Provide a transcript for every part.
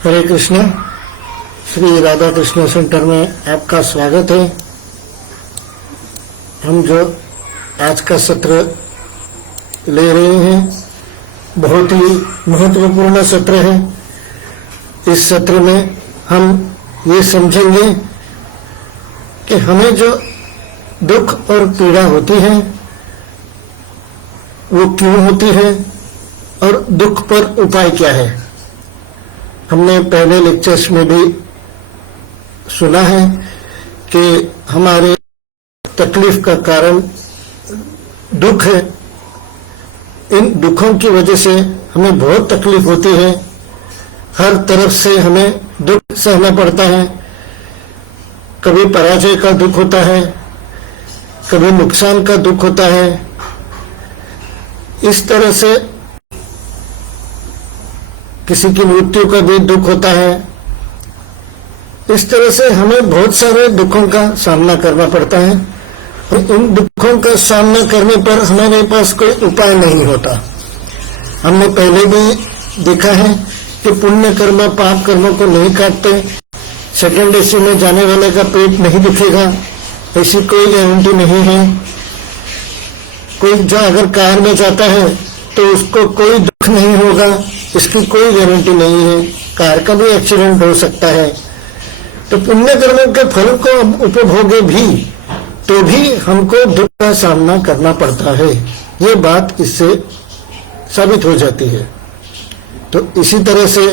हरे Krishna. Shri Radha Krishna centre में आपका स्वागत है। हम जो आज का सत्र ले रहे हैं बहुत ही महत्वपूर्ण सत्र है। इस सत्र में हम ये समझेंगे कि हमें जो दुख और पीड़ा होती है वो क्यों होती है और दुख पर उपाय क्या है। हमने पहले लेक्चर्स में भी सुना है कि हमारे तकलीफ का कारण दुख है। इन दुखों की वजह से हमें बहुत तकलीफ होती है। हर तरफ से हमें दुख सहना पड़ता है। कभी पराजय का दुख होता है, कभी नुकसान का दुख होता है। इस तरह से किसी की मृत्यु का भी दुख होता है। इस तरह से हमें बहुत सारे दुखों का सामना करना पड़ता है और इन दुखों का सामना करने पर हमारे पास कोई उपाय नहीं होता। हमने पहले भी देखा है कि पुण्य कर्म पाप कर्मों को नहीं काटते। सेकंड एसी में जाने वाले का पेट नहीं दिखेगा, ऐसी कोई गारंटी नहीं है। कोई जो अगर कार में जाता है तो उसको कोई दुख नहीं होगा, इसकी कोई गारंटी नहीं है। कार का भी एक्सीडेंट हो सकता है। तो पुण्य कर्मों के फल को उपभोगे भी तो भी हमको दुख का सामना करना पड़ता है। ये बात इससे साबित हो जाती है। तो इसी तरह से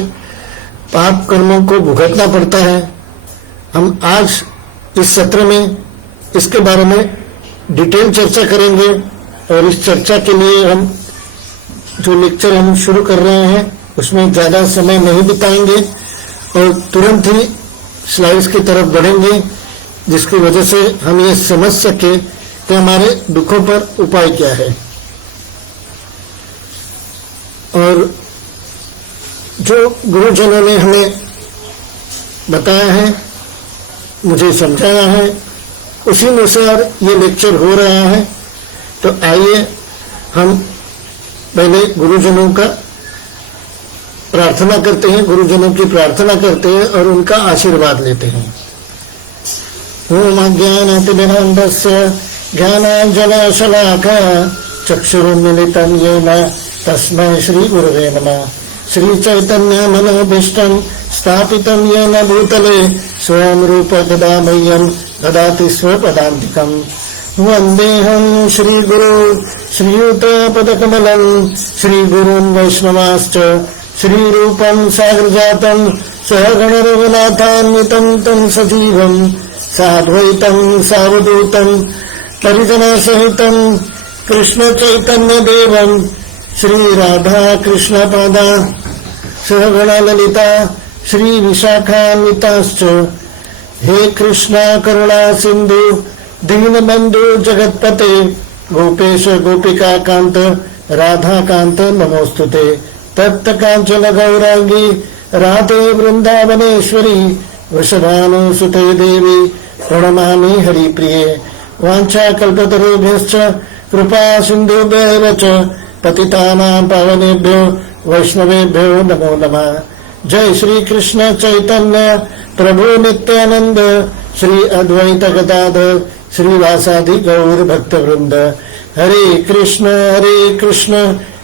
पाप कर्मों को भुगतना पड़ता है। हम आज इस सत्र में इसके बारे में डिटेल चर्चा करेंगे और इस चर्चा के लिए हम जो लेक्चर हम शुरू कर रहे हैं उसमें ज्यादा समय नहीं बिताएंगे और तुरंत ही स्लाइड्स की तरफ बढ़ेंगे, जिसकी वजह से हम ये समझ सके कि हमारे दुखों पर उपाय क्या है। और जो गुरुजनों ने हमें बताया है, मुझे समझाया है, उसी अनुसार ये लेक्चर हो रहा है। तो आइए हम पहले गुरुजनों का प्रार्थना करते हैं, गुरुजनों की प्रार्थना करते हैं और उनका आशीर्वाद लेते हैं। ओम अज्ञानातिमिरान्धस्य ज्ञानाञ्जनशलाकया चक्षुरुन्मीलितं येन तस्मै श्रीगुरवे नमः। श्रीचैतन्यमनोभीष्टं स्थापितं येन भूतले स्वयं रूप तदा मह्यं ददाति स्वपदान्तिकम्। वन्देऽहं श्रीगुरो श्रीयुतपदकमलं श्रीगुरुन् वैष्णवांश्च श्रीरूपं साग्रजातं सहगणरघुनाथान्वितं तं सजीवं साद्वैतं सावधूतं परिजनसहितं कृष्णचैतन्यदेवं श्रीराधा कृष्णपादा सहगणललिता श्रीविशाखान्विताश्च। हे कृष्णा करुणा सिन्धु दीनबन्धु जगत्पते गोपेश गोपिका कांत राधा कांत नमोस्तुते। तप्त कांचन गौरांगी राधे वृंदावनेश्वरी वृषभानुसुते देवी प्रणमामि हरिप्रिये। वाञ्छा कल्पतरुभ्यश्च कृपा सिन्धुभ्यैव च पतितानां पावनेभ्यो वैष्णवेभ्यो नमो नमः। जय श्री कृष्ण चैतन्य प्रभु नित्यानंद श्री अद्वैत गदाधर श्रीवासादि गौर भक्त वृंद। हरे कृष्ण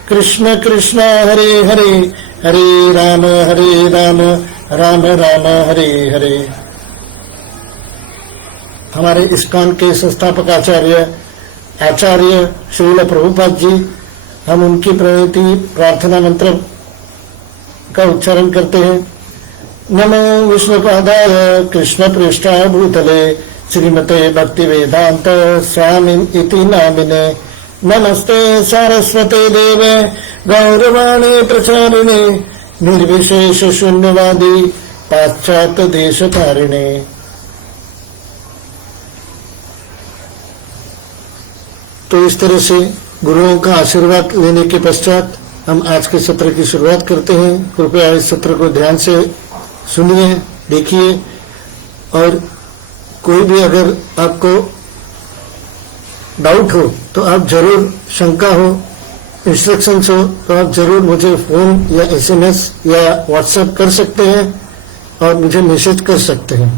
कृष्ण कृष्ण हरे हरे, हरे राम राम राम हरे हरे। हमारे इस्कॉन के संस्थापक आचार्य श्रील प्रभुपाद जी, हम उनकी प्रणति प्रार्थना मंत्र का उच्चारण करते हैं। नमो विष्णुपादाय कृष्ण पृष्ठाय भूतले श्रीमते भक्ति वेदांत स्वामी इति नामिने। नमस्ते सारस्वते देवे गौरवाणी प्रचारिणे निर्विशेष शून्यवादी पाश्चात्य देश तारिणे। तो इस तरह से गुरुओं का आशीर्वाद लेने के पश्चात हम आज के सत्र की शुरुआत करते हैं। कृपया इस सत्र को ध्यान से सुनिए, देखिए और कोई भी अगर आपको डाउट हो तो आप जरूर, शंका हो इंस्ट्रक्शंस हो तो आप जरूर मुझे फोन या एसएमएस या व्हाट्सएप कर सकते हैं और मुझे मैसेज कर सकते हैं।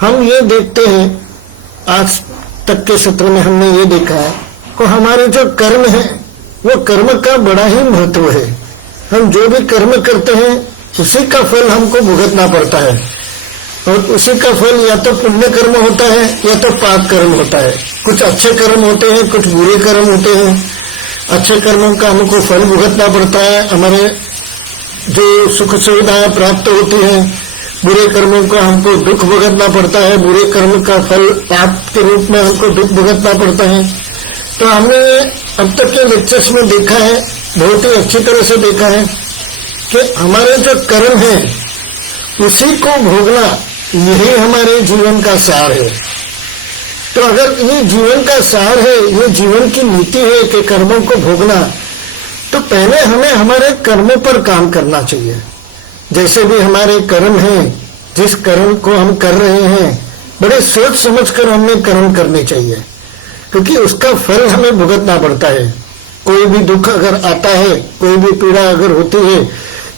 हम ये देखते हैं, आज तक के सत्र में हमने ये देखा है कि हमारे जो कर्म है वो कर्म का बड़ा ही महत्व है। हम जो भी कर्म करते हैं उसी का फल हमको भुगतना पड़ता है, और उसी का फल या तो पुण्य कर्म होता है या तो पाप कर्म होता है। कुछ अच्छे कर्म होते हैं, कुछ बुरे कर्म होते हैं। अच्छे कर्मों का हमको फल भुगतना पड़ता है, हमारे जो सुख सुविधाएं प्राप्त होती हैं। बुरे कर्मों का हमको दुख भुगतना पड़ता है, बुरे कर्म का फल पाप के रूप में हमको दुख भुगतना पड़ता है। तो हमने अब तक के लेक्चर्स में देखा है, बहुत ही अच्छी तरह से देखा है कि हमारे जो कर्म है उसी को भोगना, यही हमारे जीवन का सार है। तो अगर ये जीवन का सार है, ये जीवन की नीति है कि कर्मों को भोगना, तो पहले हमें हमारे कर्मों पर काम करना चाहिए। जैसे भी हमारे कर्म हैं, जिस कर्म को हम कर रहे हैं, बड़े सोच समझ कर हमें कर्म करने चाहिए, क्योंकि उसका फल हमें भुगतना पड़ता है। कोई भी दुख अगर आता है, कोई भी पीड़ा अगर होती है,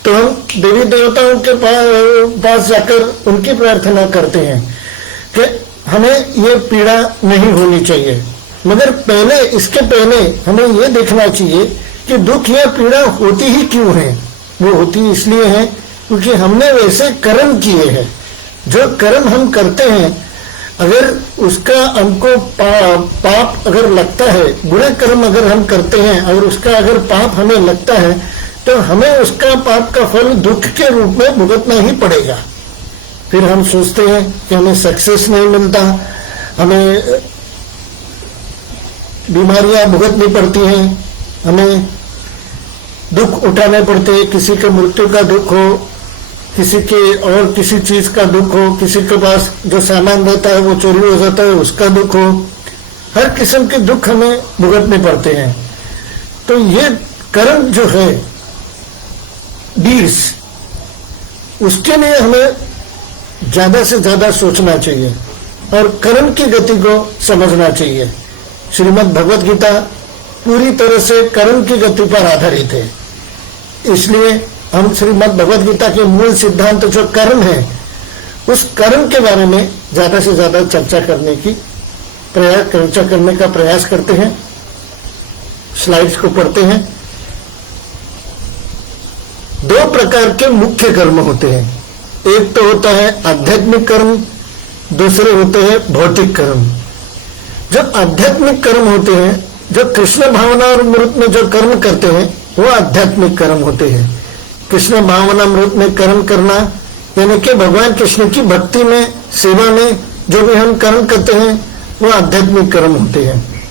तो हम देवी देवताओं के पास जाकर उनकी प्रार्थना करते हैं कि हमें ये पीड़ा नहीं होनी चाहिए। मगर पहले, इसके पहले हमें ये देखना चाहिए कि दुख या पीड़ा होती ही क्यों है। वो होती इसलिए है क्योंकि हमने वैसे कर्म किए हैं। जो कर्म हम करते हैं, अगर उसका हमको पाप अगर लगता है, बुरे कर्म अगर हम करते हैं, अगर उसका अगर पाप हमें लगता है, तो हमें उसका पाप का फल दुख के रूप में भुगतना ही पड़ेगा। फिर हम सोचते हैं कि हमें सक्सेस नहीं मिलता, हमें बीमारियां भुगतनी पड़ती हैं, हमें दुख उठाने पड़ते हैं। किसी के मृत्यु का दुख हो, किसी के और किसी चीज का दुख हो, किसी के पास जो सामान रहता है वो चोरी हो जाता है, उसका दुख हो। हर किस्म के दुख हमें भुगतने पड़ते हैं। तो ये कर्म जो है डीड्स, उसके लिए हमें ज्यादा से ज्यादा सोचना चाहिए और कर्म की गति को समझना चाहिए। श्रीमद् भगवत गीता पूरी तरह से कर्म की गति पर आधारित है। इसलिए हम श्रीमद् भगवत गीता के मूल सिद्धांत जो कर्म है, उस कर्म के बारे में ज्यादा से ज्यादा चर्चा करने का प्रयास करते हैं। स्लाइड्स को पढ़ते हैं। दो प्रकार के मुख्य कर्म होते हैं। एक तो होता है आध्यात्मिक कर्म, दूसरे होते हैं भौतिक कर्म। जो आध्यात्मिक कर्म होते हैं, जो कृष्ण भावना और अमृत में जो कर्म करते हैं, वो आध्यात्मिक कर्म होते हैं। कृष्ण भावना अमृत में कर्म करना यानी कि भगवान कृष्ण की भक्ति में, सेवा में जो भी हम कर्म करते हैं, वो आध्यात्मिक कर्म होते हैं।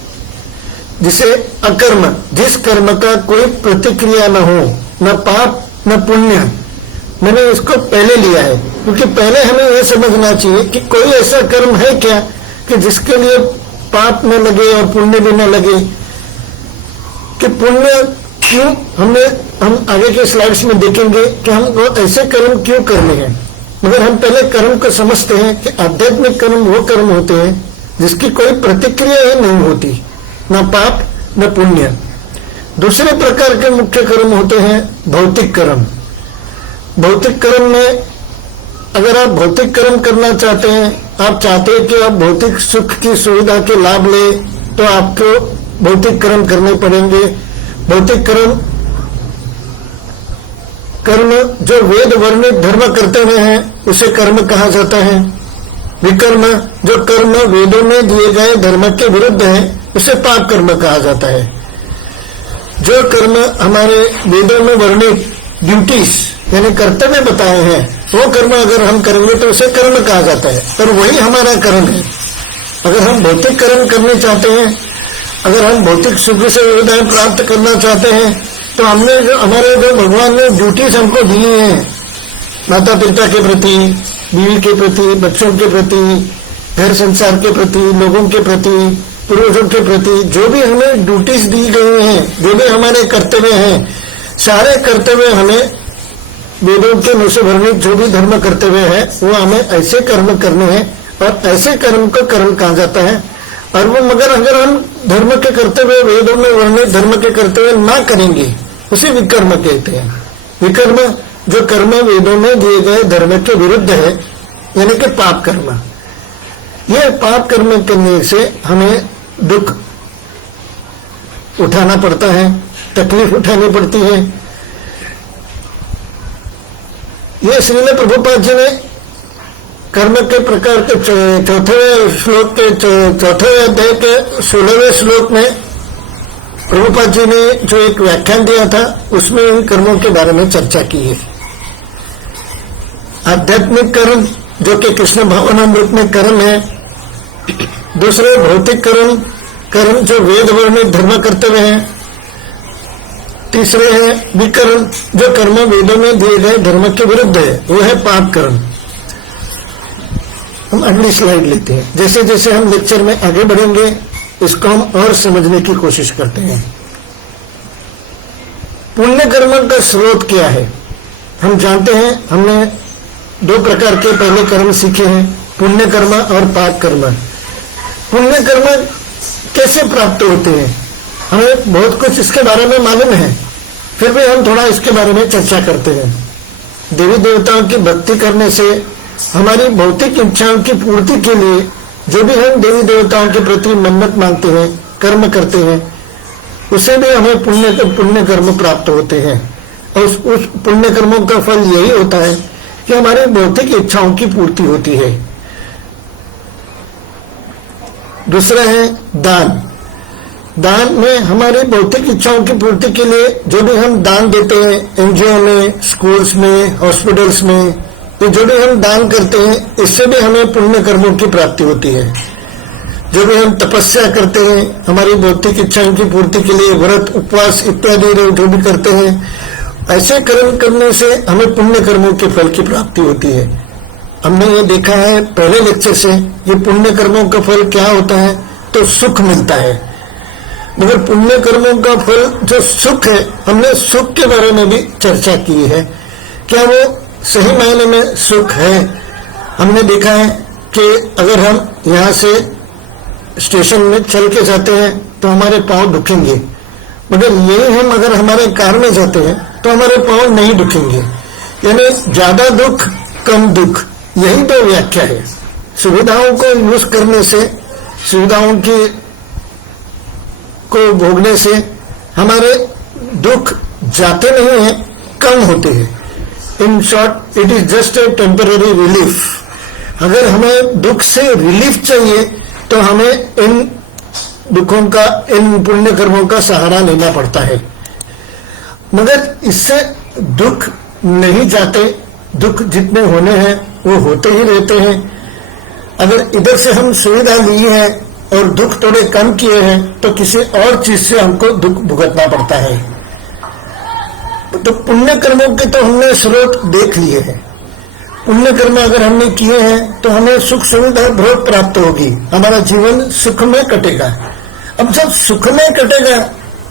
जिसे अकर्म, जिस कर्म का कोई प्रतिक्रिया न हो, न पाप न पुण्य, मैंने इसको पहले लिया है क्योंकि पहले हमें यह समझना चाहिए कि कोई ऐसा कर्म है क्या कि जिसके लिए पाप न लगे और पुण्य भी न लगे। कि पुण्य क्यों, हम आगे के स्लाइड्स में देखेंगे कि हम वो ऐसे कर्म क्यों करने हैं। मगर हम पहले कर्म को समझते हैं कि आध्यात्मिक कर्म वो कर्म होते हैं जिसकी कोई प्रतिक्रिया ही नहीं होती, न पाप न पुण्य। दूसरे प्रकार के मुख्य कर्म होते हैं भौतिक कर्म। भौतिक कर्म में अगर आप भौतिक कर्म करना चाहते हैं, आप चाहते हैं कि आप भौतिक सुख की सुविधा के लाभ ले, तो आपको भौतिक कर्म करने पड़ेंगे। भौतिक कर्म जो वेद वर्णित धर्म करते हुए हैं, उसे कर्म कहा जाता है। विकर्म, जो कर्म वेदों में दिए गए धर्म के विरुद्ध है, उसे पाप कर्म कहा जाता है। जो कर्म हमारे वेदों में वर्णित ड्यूटीज यानी कर्तव्य बताए हैं, वो कर्म अगर हम करेंगे तो उसे कर्म कहा जाता है, और वही हमारा कर्म है। अगर हम भौतिक कर्म करने चाहते हैं, अगर हम भौतिक सुख से सुविधाएं प्राप्त करना चाहते हैं, तो हमने जो हमारे जो भगवान ने ड्यूटीज हमको दी हैं, माता पिता के प्रति, बीवी के प्रति, बच्चों के प्रति, घर संसार के प्रति, लोगों के प्रति, पूर्वजों के प्रति, जो भी हमें ड्यूटीज दी गई हैं, जो भी हमारे कर्तव्य हैं, सारे कर्तव्य हमें वेदों के अनुसार वर्णित जो भी धर्म कर्तव्य है, वो हमें ऐसे कर्म करने हैं, और ऐसे कर्म को कर्म कहा जाता है। और वो मगर अगर हम धर्म के करते हुए, वेदों में वर्णित धर्म के करते हुए ना करेंगे, उसे विकर्म कहते हैं। विकर्म जो कर्म वेदों में दिए गए धर्म के विरुद्ध है, यानी कि पाप कर्म। यह पाप कर्म करने से हमें दुख उठाना पड़ता है, तकलीफ उठानी पड़ती है। यह श्रील प्रभुपाद जी ने कर्म के प्रकार के चौथे श्लोक के चौथे अध्याय के 16वें श्लोक में प्रभुपाद जी ने जो एक व्याख्यान दिया था, उसमें इन कर्मों के बारे में चर्चा की है। आध्यात्मिक कर्म जो कि कृष्ण भावनामृत में कर्म है, दूसरे भौतिक कर्म जो वेद वर्णित धर्म कर्तव्य है, तीसरे है विकर्म जो कर्म वेदों में दिए गए धर्म के विरुद्ध है, वो है पाप कर्म। हम अगली स्लाइड लेते हैं। जैसे जैसे हम लेक्चर में आगे बढ़ेंगे, इसको हम और समझने की कोशिश करते हैं। पुण्य कर्म का स्रोत क्या है? हम जानते हैं, हमने 2 प्रकार के पहले कर्म सीखे हैं, पुण्य कर्म और पाप कर्म। पुण्य कर्म कैसे प्राप्त होते हैं? हमें बहुत कुछ इसके बारे में मालूम है, फिर भी हम थोड़ा इसके बारे में चर्चा करते हैं। देवी देवताओं की भक्ति करने से हमारी भौतिक इच्छाओं की पूर्ति के लिए जो भी हम देवी देवताओं के प्रति मन्नत मांगते हैं, कर्म करते हैं, उसे भी हमें पुण्य कर्म प्राप्त होते हैं। और उस पुण्य कर्मों का फल यही होता है कि हमारी भौतिक इच्छाओं की पूर्ति होती है। दूसरा है दान। दान में हमारी भौतिक इच्छाओं की पूर्ति के लिए जो भी हम दान देते हैं, एनजीओ में, स्कूल्स में, हॉस्पिटल्स में, तो जो भी हम दान करते हैं, इससे भी हमें पुण्य कर्मों की प्राप्ति होती है। जो भी हम तपस्या करते हैं, हमारी भौतिक इच्छाओं की पूर्ति के लिए व्रत, उपवास इत्यादि जो भी करते हैं, ऐसे कर्म करने से हमें पुण्य कर्मों के फल की प्राप्ति होती है। हमने ये देखा है पहले लेक्चर से, ये पुण्य कर्मों का फल क्या होता है, तो सुख मिलता है। मगर पुण्य कर्मों का फल जो सुख है, हमने सुख के बारे में भी चर्चा की है। क्या वो सही मायने में सुख है? हमने देखा है कि अगर हम यहाँ से स्टेशन में चल के जाते हैं तो हमारे पांव दुखेंगे, मगर यही हम अगर हमारे कार में जाते हैं तो हमारे पांव नहीं दुखेंगे। यानी ज्यादा दुख कम दुख, यही तो व्याख्या है। सुविधाओं को यूज करने से, सुविधाओं की को भोगने से हमारे दुख जाते नहीं हैं, कम होते हैं। In short, it is just a temporary relief. अगर हमें दुख से रिलीफ चाहिए तो हमें इन दुखों का, इन पुण्य कर्मों का सहारा लेना पड़ता है। मगर इससे दुख नहीं जाते, दुख जितने होने हैं वो होते ही रहते हैं। अगर इधर से हम सुविधा ली है और दुख थोड़े कम किए हैं, तो किसी और चीज से हमको दुख भुगतना पड़ता है। तो पुण्य कर्मों के तो हमने स्रोत देख लिए हैं। पुण्य कर्म अगर हमने किए हैं तो हमें सुख सुविधा बहुत प्राप्त होगी, हमारा जीवन सुख में कटेगा। अब जब सुख में कटेगा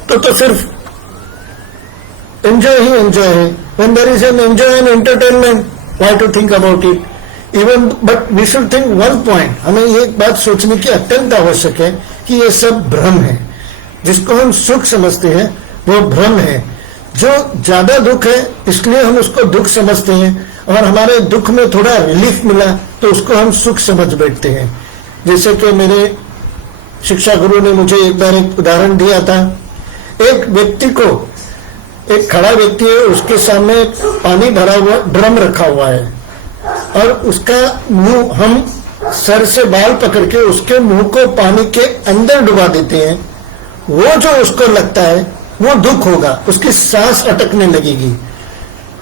तो सिर्फ एंजॉय ही एंजॉय है। When there is an enjoy and entertainment, why to think about it even, but we should think one point. हमें ये बात सोचने की अत्यंत आवश्यक है कि ये सब भ्रम है। जिसको हम सुख समझते हैं वो भ्रम है। जो ज्यादा दुख है इसलिए हम उसको दुख समझते हैं, और हमारे दुख में थोड़ा रिलीफ मिला तो उसको हम सुख समझ बैठते हैं। जैसे कि मेरे शिक्षा गुरु ने मुझे एक बार एक उदाहरण दिया था। एक व्यक्ति को, एक खड़ा व्यक्ति है, उसके सामने पानी भरा हुआ ड्रम रखा हुआ है, और उसका मुंह, हम सर से बाल पकड़ के उसके मुंह को पानी के अंदर डुबा देते हैं। वो जो उसको लगता है वो दुख होगा, उसकी सांस अटकने लगेगी।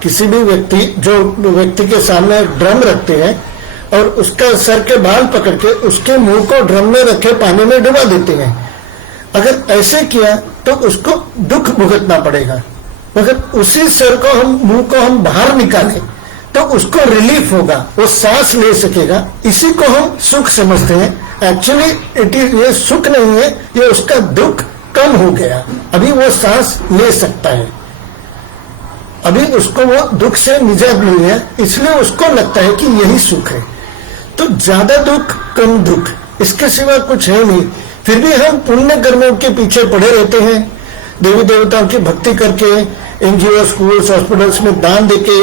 किसी भी व्यक्ति, जो व्यक्ति के सामने ड्रम रखते हैं और उसका सर के बाल पकड़ के उसके मुंह को ड्रम में रखे पानी में डुबा देते हैं, अगर ऐसे किया तो उसको दुख भुगतना पड़ेगा। मगर उसी सर को हम, मुंह को हम बाहर निकालें तो उसको रिलीफ होगा, वो सांस ले सकेगा। इसी को हम सुख समझते हैं। एक्चुअली इट इज, ये सुख नहीं है, ये उसका दुख कम हो गया, अभी वो सांस ले सकता है, अभी उसको वो दुख से निजात मिल गया, इसलिए उसको लगता है कि यही सुख है। तो ज्यादा दुख कम दुख, इसके सिवा कुछ है नहीं। फिर भी हम पुण्य कर्मों के पीछे पड़े रहते हैं, देवी देवताओं की भक्ति करके, एनजीओ, स्कूल्स, हॉस्पिटल्स में दान देके,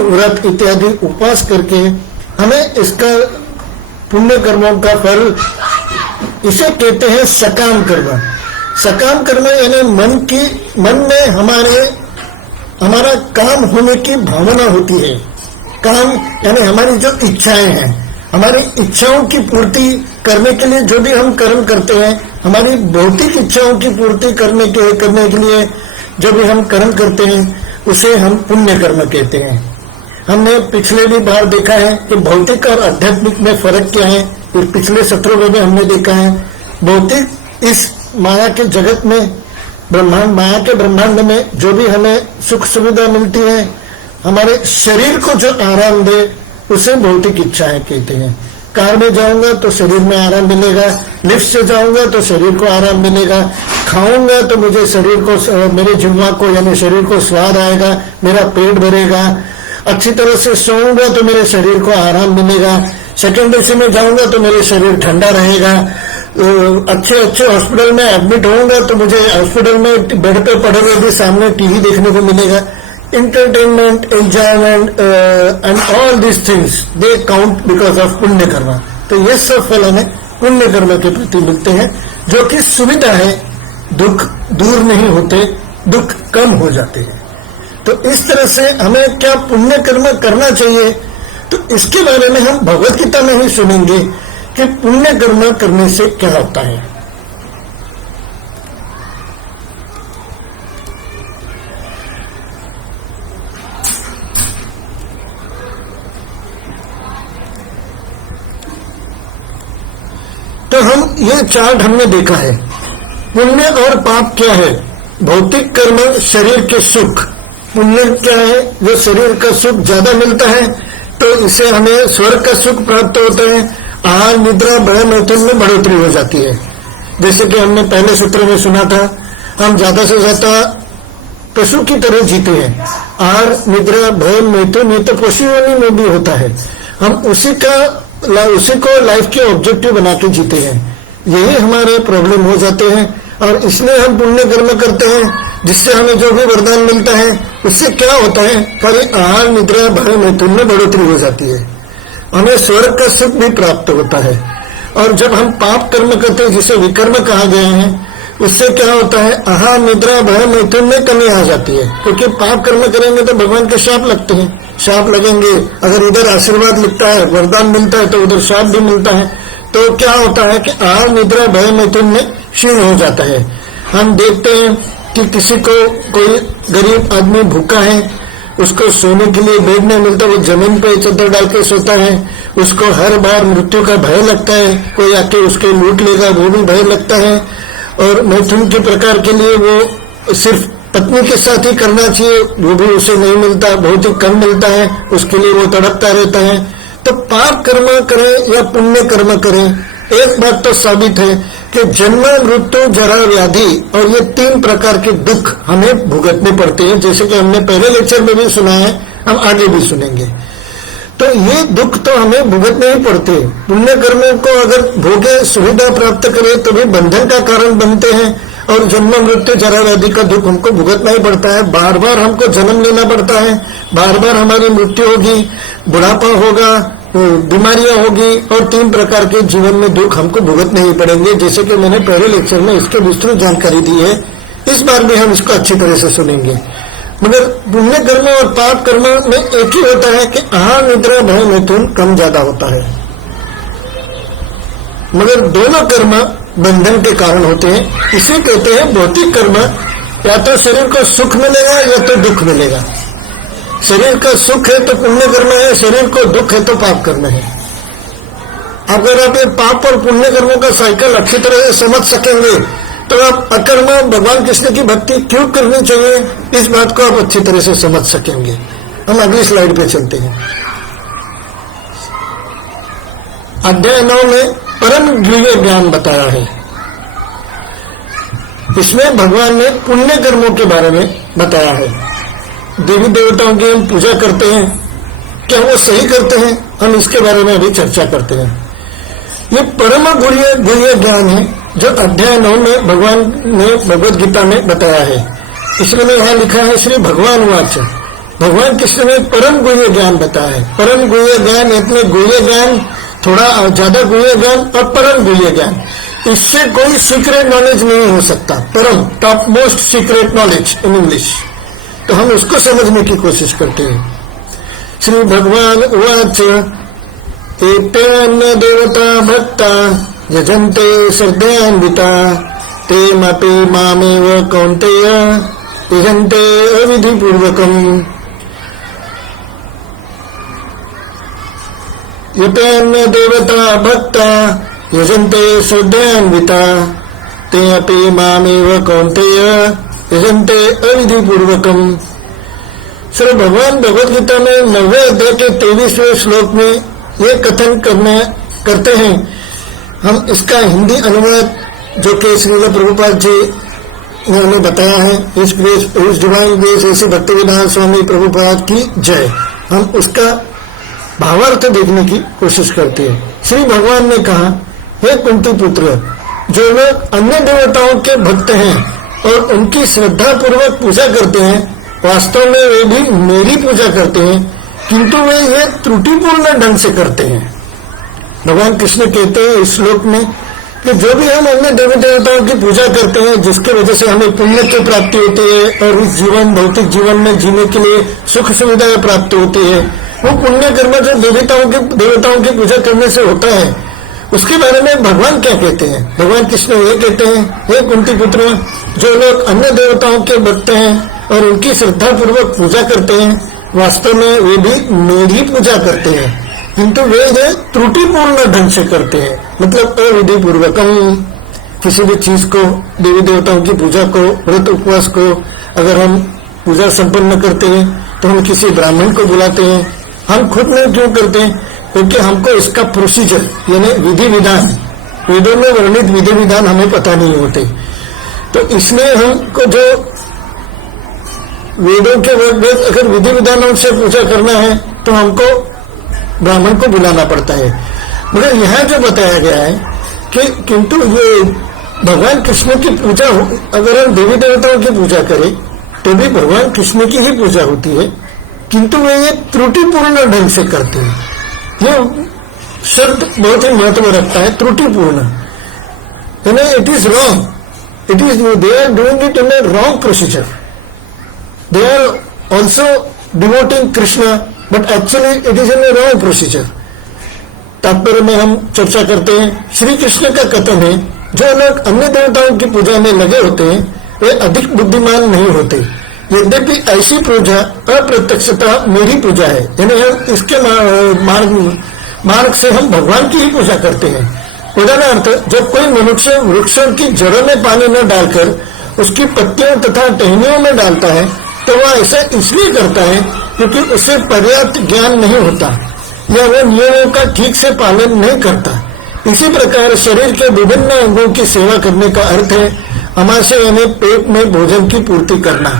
व्रत इत्यादि उपवास करके हमें इसका पुण्य कर्मों का फल, इसे कहते हैं सकाम कर्म। सकाम कर्म यानी मन में हमारा काम होने की भावना होती है। काम यानी हमारी जो इच्छाएं हैं, हमारी इच्छाओं की पूर्ति करने के लिए जो भी हम कर्म करते हैं, हमारी भौतिक इच्छाओं की पूर्ति करने के लिए जो भी हम कर्म करते हैं, उसे हम पुण्य कर्म कहते हैं। हमने पिछले भी बार देखा है कि भौतिक और आध्यात्मिक में फर्क क्या है। पिछले सत्रों में भी हमने देखा है, भौतिक इस माया के जगत में, माया के ब्रह्मांड में जो भी हमें सुख सुविधा मिलती है, हमारे शरीर को जो आराम दे, उसे भौतिक इच्छाएं कहते हैं। कार में जाऊंगा तो शरीर में आराम मिलेगा, लिफ्ट से जाऊंगा तो शरीर को आराम मिलेगा, खाऊंगा तो मुझे शरीर को, मेरे जिह्वा को यानी शरीर को स्वाद आएगा, मेरा पेट भरेगा, अच्छी तरह से सोऊंगा तो मेरे शरीर को आराम मिलेगा, सेकेंड एसी में जाऊंगा तो मेरे शरीर ठंडा रहेगा, अच्छे हॉस्पिटल में एडमिट होऊंगा तो मुझे हॉस्पिटल में बेड पे पड़े हुए भी सामने टीवी देखने को मिलेगा। entertainment, enjoyment and all these things they count because of पुण्य कर्म। तो ये सब फल हमें पुण्य कर्म के प्रति मिलते हैं, जो कि सुविधा है, दुख दूर नहीं होते, दुख कम हो जाते हैं। तो इस तरह से हमें क्या पुण्य कर्म करना चाहिए, तो इसके बारे में हम भगवत गीता में ही सुनेंगे कि पुण्य कर्म करने से क्या होता है। तो हम ये चार्ट हमने देखा है, पुण्य और पाप क्या है। भौतिक कर्म शरीर के सुख, पुण्य क्या है, जो शरीर का सुख ज्यादा मिलता है, तो इससे हमें स्वर्ग का सुख प्राप्त होता है, आहार निद्रा भय मैथुन में बढ़ोतरी हो जाती है। जैसे कि हमने पहले सूत्र में सुना था, हम ज्यादा से ज्यादा पशु की तरह जीते हैं। आहार निद्रा भय मैथुन ये तो पशु योनि में भी होता है, हम उसी को लाइफ के ऑब्जेक्टिव बना के जीते हैं। यही हमारे प्रॉब्लम हो जाते हैं, और इसलिए हम पुण्य कर्म करते हैं, जिससे हमें जो भी वरदान मिलता है, उससे क्या होता है, खाली आहार निद्रा भय मैथुन में बढ़ोतरी हो जाती है, हमें स्वर्ग का सुख भी प्राप्त होता है। और जब हम पाप कर्म करते हैं, जिसे विकर्म कहा गया है, उससे क्या होता है, आहार निद्रा भय मैथुन में कमी आ जाती है। क्योंकि पाप कर्म करेंगे तो भगवान के शाप लगते हैं, शाप लगेंगे। अगर इधर आशीर्वाद लिखता है, वरदान मिलता है, तो उधर शाप भी मिलता है। तो क्या होता है कि आहार निद्रा भय मैथुन में क्षीण हो जाता है। हम देखते हैं कि किसी को, कोई गरीब आदमी भूखा है, उसको सोने के लिए बेड नहीं मिलता, वो जमीन पे चद्दर डाल के सोता है, उसको हर बार मृत्यु का भय लगता है, कोई आके उसके लूट लेगा वो भी भय लगता है। और मैथुन के प्रकार के लिए वो सिर्फ पत्नी के साथ ही करना चाहिए, वो भी उसे नहीं मिलता, बहुत ही कम मिलता है, उसके लिए वो तड़पता रहता है। तो पाप कर्म करें या पुण्य कर्म करें, एक बात तो साबित है कि जन्म मृत्यु जरा व्याधि और ये 3 प्रकार के दुख हमें भुगतने पड़ते हैं। जैसे कि हमने पहले लेक्चर में भी सुना है, हम आगे भी सुनेंगे। तो ये दुख तो हमें भुगतने ही पड़ते हैं। पुण्य कर्मों को अगर भोगे, सुविधा प्राप्त करें, तो भी बंधन का कारण बनते हैं, और जन्म मृत्यु जरा व्याधि का दुख हमको भुगतना ही पड़ता है। बार बार हमको जन्म लेना पड़ता है, बार बार हमारी मृत्यु होगी, बुढ़ापा होगा, बीमारियां होगी, और 3 प्रकार के जीवन में दुख हमको भुगतने ही पड़ेंगे। जैसे कि मैंने पहले लेक्चर में इसके विस्तृत जानकारी दी है, इस बार भी हम इसको अच्छी तरह से सुनेंगे। मगर पुण्य कर्म और पाप कर्म में एक ही होता है कि आहार निद्रा भय मैथुन कम ज्यादा होता है, मगर दोनों कर्म बंधन के कारण होते हैं। इसे कहते हैं भौतिक कर्म। या तो शरीर को सुख मिलेगा या तो दुख मिलेगा। शरीर का सुख है तो पुण्य कर्म है, शरीर को दुख है तो पाप कर्म है। अगर आप ये पाप और पुण्य कर्मों का साइकिल अच्छी तरह से समझ सकेंगे, तो आप अकर्म भगवान कृष्ण की भक्ति क्यों करनी चाहिए, इस बात को आप अच्छी तरह से समझ सकेंगे। हम अगली स्लाइड पे चलते हैं। अध्याय 9 में परम दिव्य ज्ञान बताया है। इसमें भगवान ने पुण्य कर्मों के बारे में बताया है। देवी देवताओं की हम पूजा करते हैं, क्या वो सही करते हैं, हम इसके बारे में अभी चर्चा करते हैं। ये परम गुह्य ज्ञान है जो अध्याय 9 में भगवान ने भगवद गीता में बताया है। इसमें यहाँ लिखा है श्री भगवान वाच, भगवान कृष्ण ने परम गुह्य ज्ञान बताया है। परम गुह्य ज्ञान इतने गुह्य ज्ञान, थोड़ा ज्यादा गुह्य ज्ञान और परम गुह्य ज्ञान, इससे कोई सीक्रेट नॉलेज नहीं हो सकता। परम top most secret knowledge in English. तो हम उसको समझने की कोशिश करते हैं। श्री भगवान उवाच एतेऽन्य देवता भक्ता यजन्ते श्रद्धयान्विता तेमपि मामेव कौन्तेय यजन्ते अविधिपूर्वकम्। एतेऽन्य देवता भक्ता यजन्ते श्रद्धयान्विता तेऽपि मामेव कौन्तेय यजन्ते अविधिपूर्वकम्। श्री भगवान भगवद गीता में 9वें अध्याय के 23वें श्लोक में ये कथन करते हैं। हम इसका हिंदी अनुवाद जो कि श्रील प्रभुपाद जी ने हमें बताया है, इस डिवाइन ग्रेस ऐसे भक्तिवेदांत स्वामी प्रभुपाद की जय, हम उसका भावार्थ देखने की कोशिश करते हैं। श्री भगवान ने कहा, हे कुंती पुत्र, जो लोग अन्य देवताओं के भक्त हैं और उनकी श्रद्धा पूर्वक पूजा करते हैं, वास्तव में वे भी मेरी पूजा करते हैं, किंतु वे ये त्रुटिपूर्ण ढंग से करते हैं। भगवान कृष्ण कहते हैं इस श्लोक में कि जो भी हम अन्य देवी देवताओं की पूजा करते हैं, जिसके वजह से हमें पुण्य की प्राप्ति होती है और इस भौतिक जीवन में जीने के लिए सुख सुविधाएं प्राप्त होती है, वो पुण्य कर्म जो देवताओं की पूजा करने से होता है, उसके बारे में भगवान क्या कहते हैं? भगवान कृष्ण ये कहते हैं, हे कुंती पुत्र, जो लोग अन्य देवताओं के भक्त हैं और उनकी श्रद्धा पूर्वक पूजा करते हैं, वास्तव में वे भी मेरी पूजा करते हैं, किंतु वे ये त्रुटिपूर्ण ढंग से करते हैं, मतलब अविधि पूर्वकम। किसी भी चीज को, देवी देवताओं की पूजा को, व्रत उपवास को अगर हम पूजा संपन्न करते हैं तो हम किसी ब्राह्मण को बुलाते हैं। हम खुद नहीं क्यों करते हैं? क्योंकि हमको इसका प्रोसीजर यानी विधि विधान, वेदों में वर्णित विधि विधान हमें पता नहीं होते। तो इसलिए हमको जो वेदों के अगर विधि विधानों से पूजा करना है तो हमको ब्राह्मण को बुलाना पड़ता है। मगर यहाँ जो बताया गया है कि किंतु ये भगवान कृष्ण की पूजा, अगर हम देवी देवताओं की पूजा करें तो भी भगवान कृष्ण की ही पूजा होती है, किंतु वे ये त्रुटिपूर्ण ढंग से करते हैं। ये शब्द बहुत ही महत्व रखता है, त्रुटिपूर्ण, यानी it is wrong, it is they are doing it in a wrong procedure. They are also devoting Krishna, but actually it is in a wrong procedure. तात्पर्य में हम चर्चा करते हैं। श्री कृष्ण का कथन है, जो लोग अन्य देवताओं की पूजा में लगे होते हैं वे अधिक बुद्धिमान नहीं होते। यद्यपि ऐसी पूजा अप्रत्यक्षता मेरी पूजा है, यानी हम इसके मार्ग से हम भगवान की ही पूजा करते हैं। उदाहरणार्थ, जब कोई मनुष्य वृक्षों की जड़ों में पानी न डालकर उसकी पत्तियों तथा टहनियों में डालता है तो वह ऐसा इसलिए करता है क्योंकि उसे पर्याप्त ज्ञान नहीं होता या वो नियमों का ठीक से पालन नहीं करता। इसी प्रकार शरीर के विभिन्न अंगों की सेवा करने का अर्थ है अमाशय यानी पेट में भोजन की पूर्ति करना।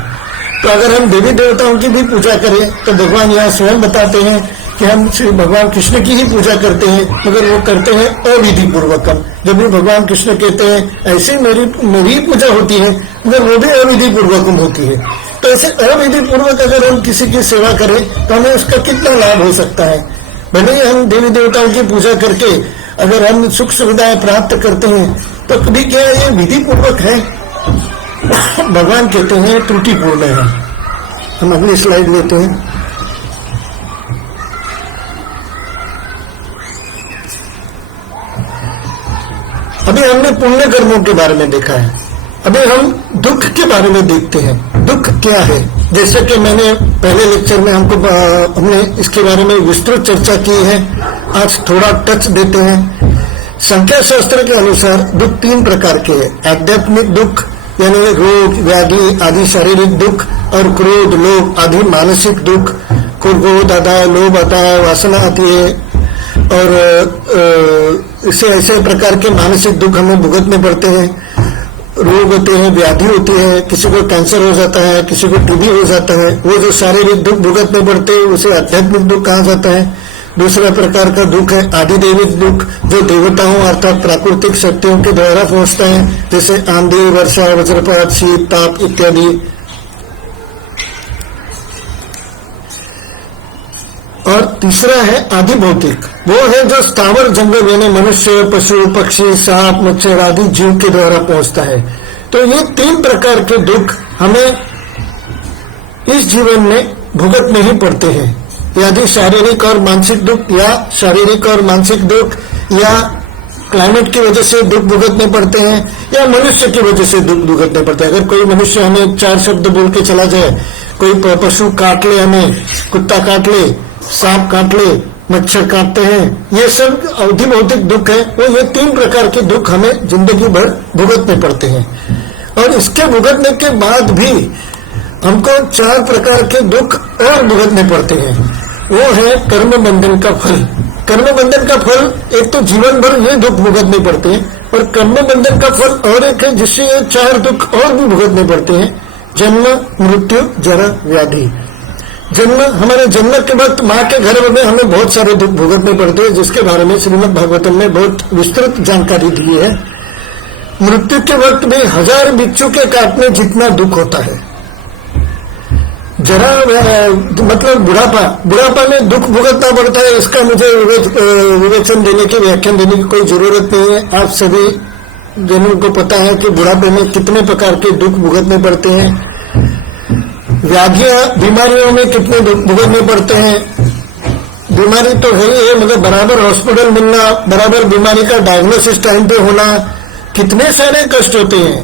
तो अगर हम देवी देवताओं की भी पूजा करें तो भगवान यहाँ स्वयं बताते हैं कि हम श्री भगवान कृष्ण की ही पूजा करते हैं, मगर वो करते हैं अविधि पूर्वकम। जब भी भगवान कृष्ण कहते हैं ऐसे मेरी पूजा होती है, मगर वो भी अविधि पूर्वकम होती है। तो ऐसे अविधि पूर्वक अगर हम किसी की सेवा करें तो हमें उसका कितना लाभ हो सकता है। भले ही हम देवी देवताओं की पूजा करके अगर हम सुख सुविधाएं प्राप्त करते हैं तो कभी क्या ये विधि पूर्वक है? भगवान कहते हैं त्रुटिपूर्ण है। हम अगली स्लाइड लेते हैं। अभी हमने पुण्य कर्मों के बारे में देखा है, अभी हम दुख के बारे में देखते हैं। दुख क्या है? जैसे कि मैंने पहले लेक्चर में हमने इसके बारे में विस्तृत चर्चा की है, आज थोड़ा टच देते हैं। संख्या शास्त्र के अनुसार दुख 3 प्रकार के हैं। आध्यात्मिक दुख यानी रोग व्याधि आदि शारीरिक दुख, और क्रोध लोभ आदि मानसिक दुख। क्रोध आता है, लोभ आता है, वासना आती है, और इससे ऐसे प्रकार के मानसिक दुख हमें भुगतने पड़ते हैं। रोग होते हैं, व्याधि होती है, किसी को कैंसर हो जाता है, किसी को टीबी हो जाता है, वो जो शारीरिक दुख भुगतने पड़ते हैं उसे आध्यात्मिक दुख कहा जाता है। दूसरा प्रकार का दुख है आधिदैविक दुख, जो देवताओं अर्थात प्राकृतिक शक्तियों के द्वारा पहुंचता है, जैसे आंधी, वर्षा, वज्रपात, शीत, ताप इत्यादि। और तीसरा है आदि भौतिक, वो है जो स्थावर जंगम यानी मनुष्य, पशु, पक्षी, सांप, मच्छर आदि जीव के द्वारा पहुंचता है। तो ये तीन प्रकार के दुख हमें इस जीवन में भुगतने ही पड़ते हैं, यदि शारीरिक और मानसिक दुख, या शारीरिक और मानसिक दुख, या क्लाइमेट की वजह से दुख भुगतने पड़ते हैं, या मनुष्य की वजह से दुख भुगतने पड़ते हैं। अगर कोई मनुष्य हमें 4 शब्द बोल के चला जाए, कोई पशु काट ले, हमें कुत्ता काट ले, सांप काट ले, मच्छर काटते हैं, ये सब अवधि भौतिक दुख है। वो ये 3 प्रकार के दुख हमें जिंदगी भर भुगतने पड़ते हैं। और इसके भुगतने के बाद भी हमको 4 प्रकार के दुख और भुगतने पड़ते हैं। वो है कर्म बंधन का फल। कर्म बंधन का फल एक तो जीवन भर ये दुख भुगतने पड़ते हैं, और कर्म बंधन का फल और एक है जिससे ये 4 दुख और भी भुगतने पड़ते हैं। जन्म, मृत्यु, जरा, व्याधि। जन्म, हमारे जन्म के वक्त माँ के गर्भ में हमें बहुत सारे दुख भुगतने पड़ते हैं, जिसके बारे में श्रीमद् भागवतम में बहुत विस्तृत जानकारी दी है। मृत्यु के वक्त भी 1000 बिच्छू के काटने जितना दुख होता है। जरा मतलब बुढ़ापा में दुख भुगतना पड़ता है। इसका मुझे विवेचन देने की, व्याख्यान देने की कोई जरूरत नहीं है। आप सभी जनों को पता है कि बुढ़ापे में कितने प्रकार के दुख भुगतने पड़ते हैं। व्याधियां, बीमारियों में कितने दुख भुगतने पड़ते हैं। बीमारी तो है ही है, मतलब बराबर हॉस्पिटल मिलना, बराबर बीमारी का डायग्नोसिस टाइम पे होना, कितने सारे कष्ट होते हैं।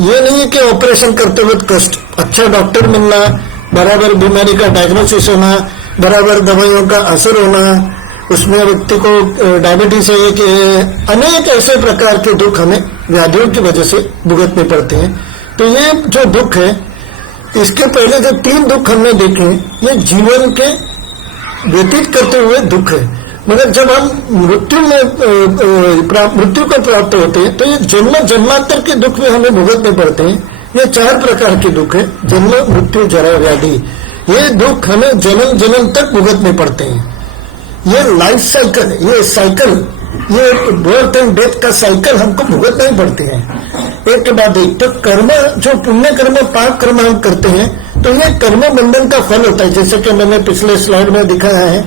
ये नहीं है कि ऑपरेशन करते वक्त कष्ट, अच्छा डॉक्टर मिलना, बराबर बीमारी का डायग्नोसिस होना, बराबर दवाइयों का असर होना, उसमें व्यक्ति को डायबिटीज है कि अनेक ऐसे प्रकार के दुख हमें व्याधियों की वजह से भुगतने पड़ते हैं। तो ये जो दुख है, इसके पहले जो 3 दुख हमने देखे, ये जीवन के व्यतीत करते हुए दुख है। मगर जब हम मृत्यु को प्राप्त होते हैं तो ये जन्मांतर के दुख भी हमें भुगतने पड़ते हैं। ये 4 प्रकार के दुख है, जन्म, मृत्यु, जरा, व्याधि। ये दुख हमें जन्म जन्म तक भुगतने पड़ते हैं। ये लाइफ साइकिल, ये साइकिल, ये बर्थ एंड डेथ का साइकिल हमको भुगतना ही पड़ते हैं, एक के बाद एक। तो कर्म, जो पुण्य कर्म, पाप कर्म हम करते हैं, तो ये कर्म बंधन का फल होता है, जैसे कि मैंने पिछले स्लाइड में दिखाया है।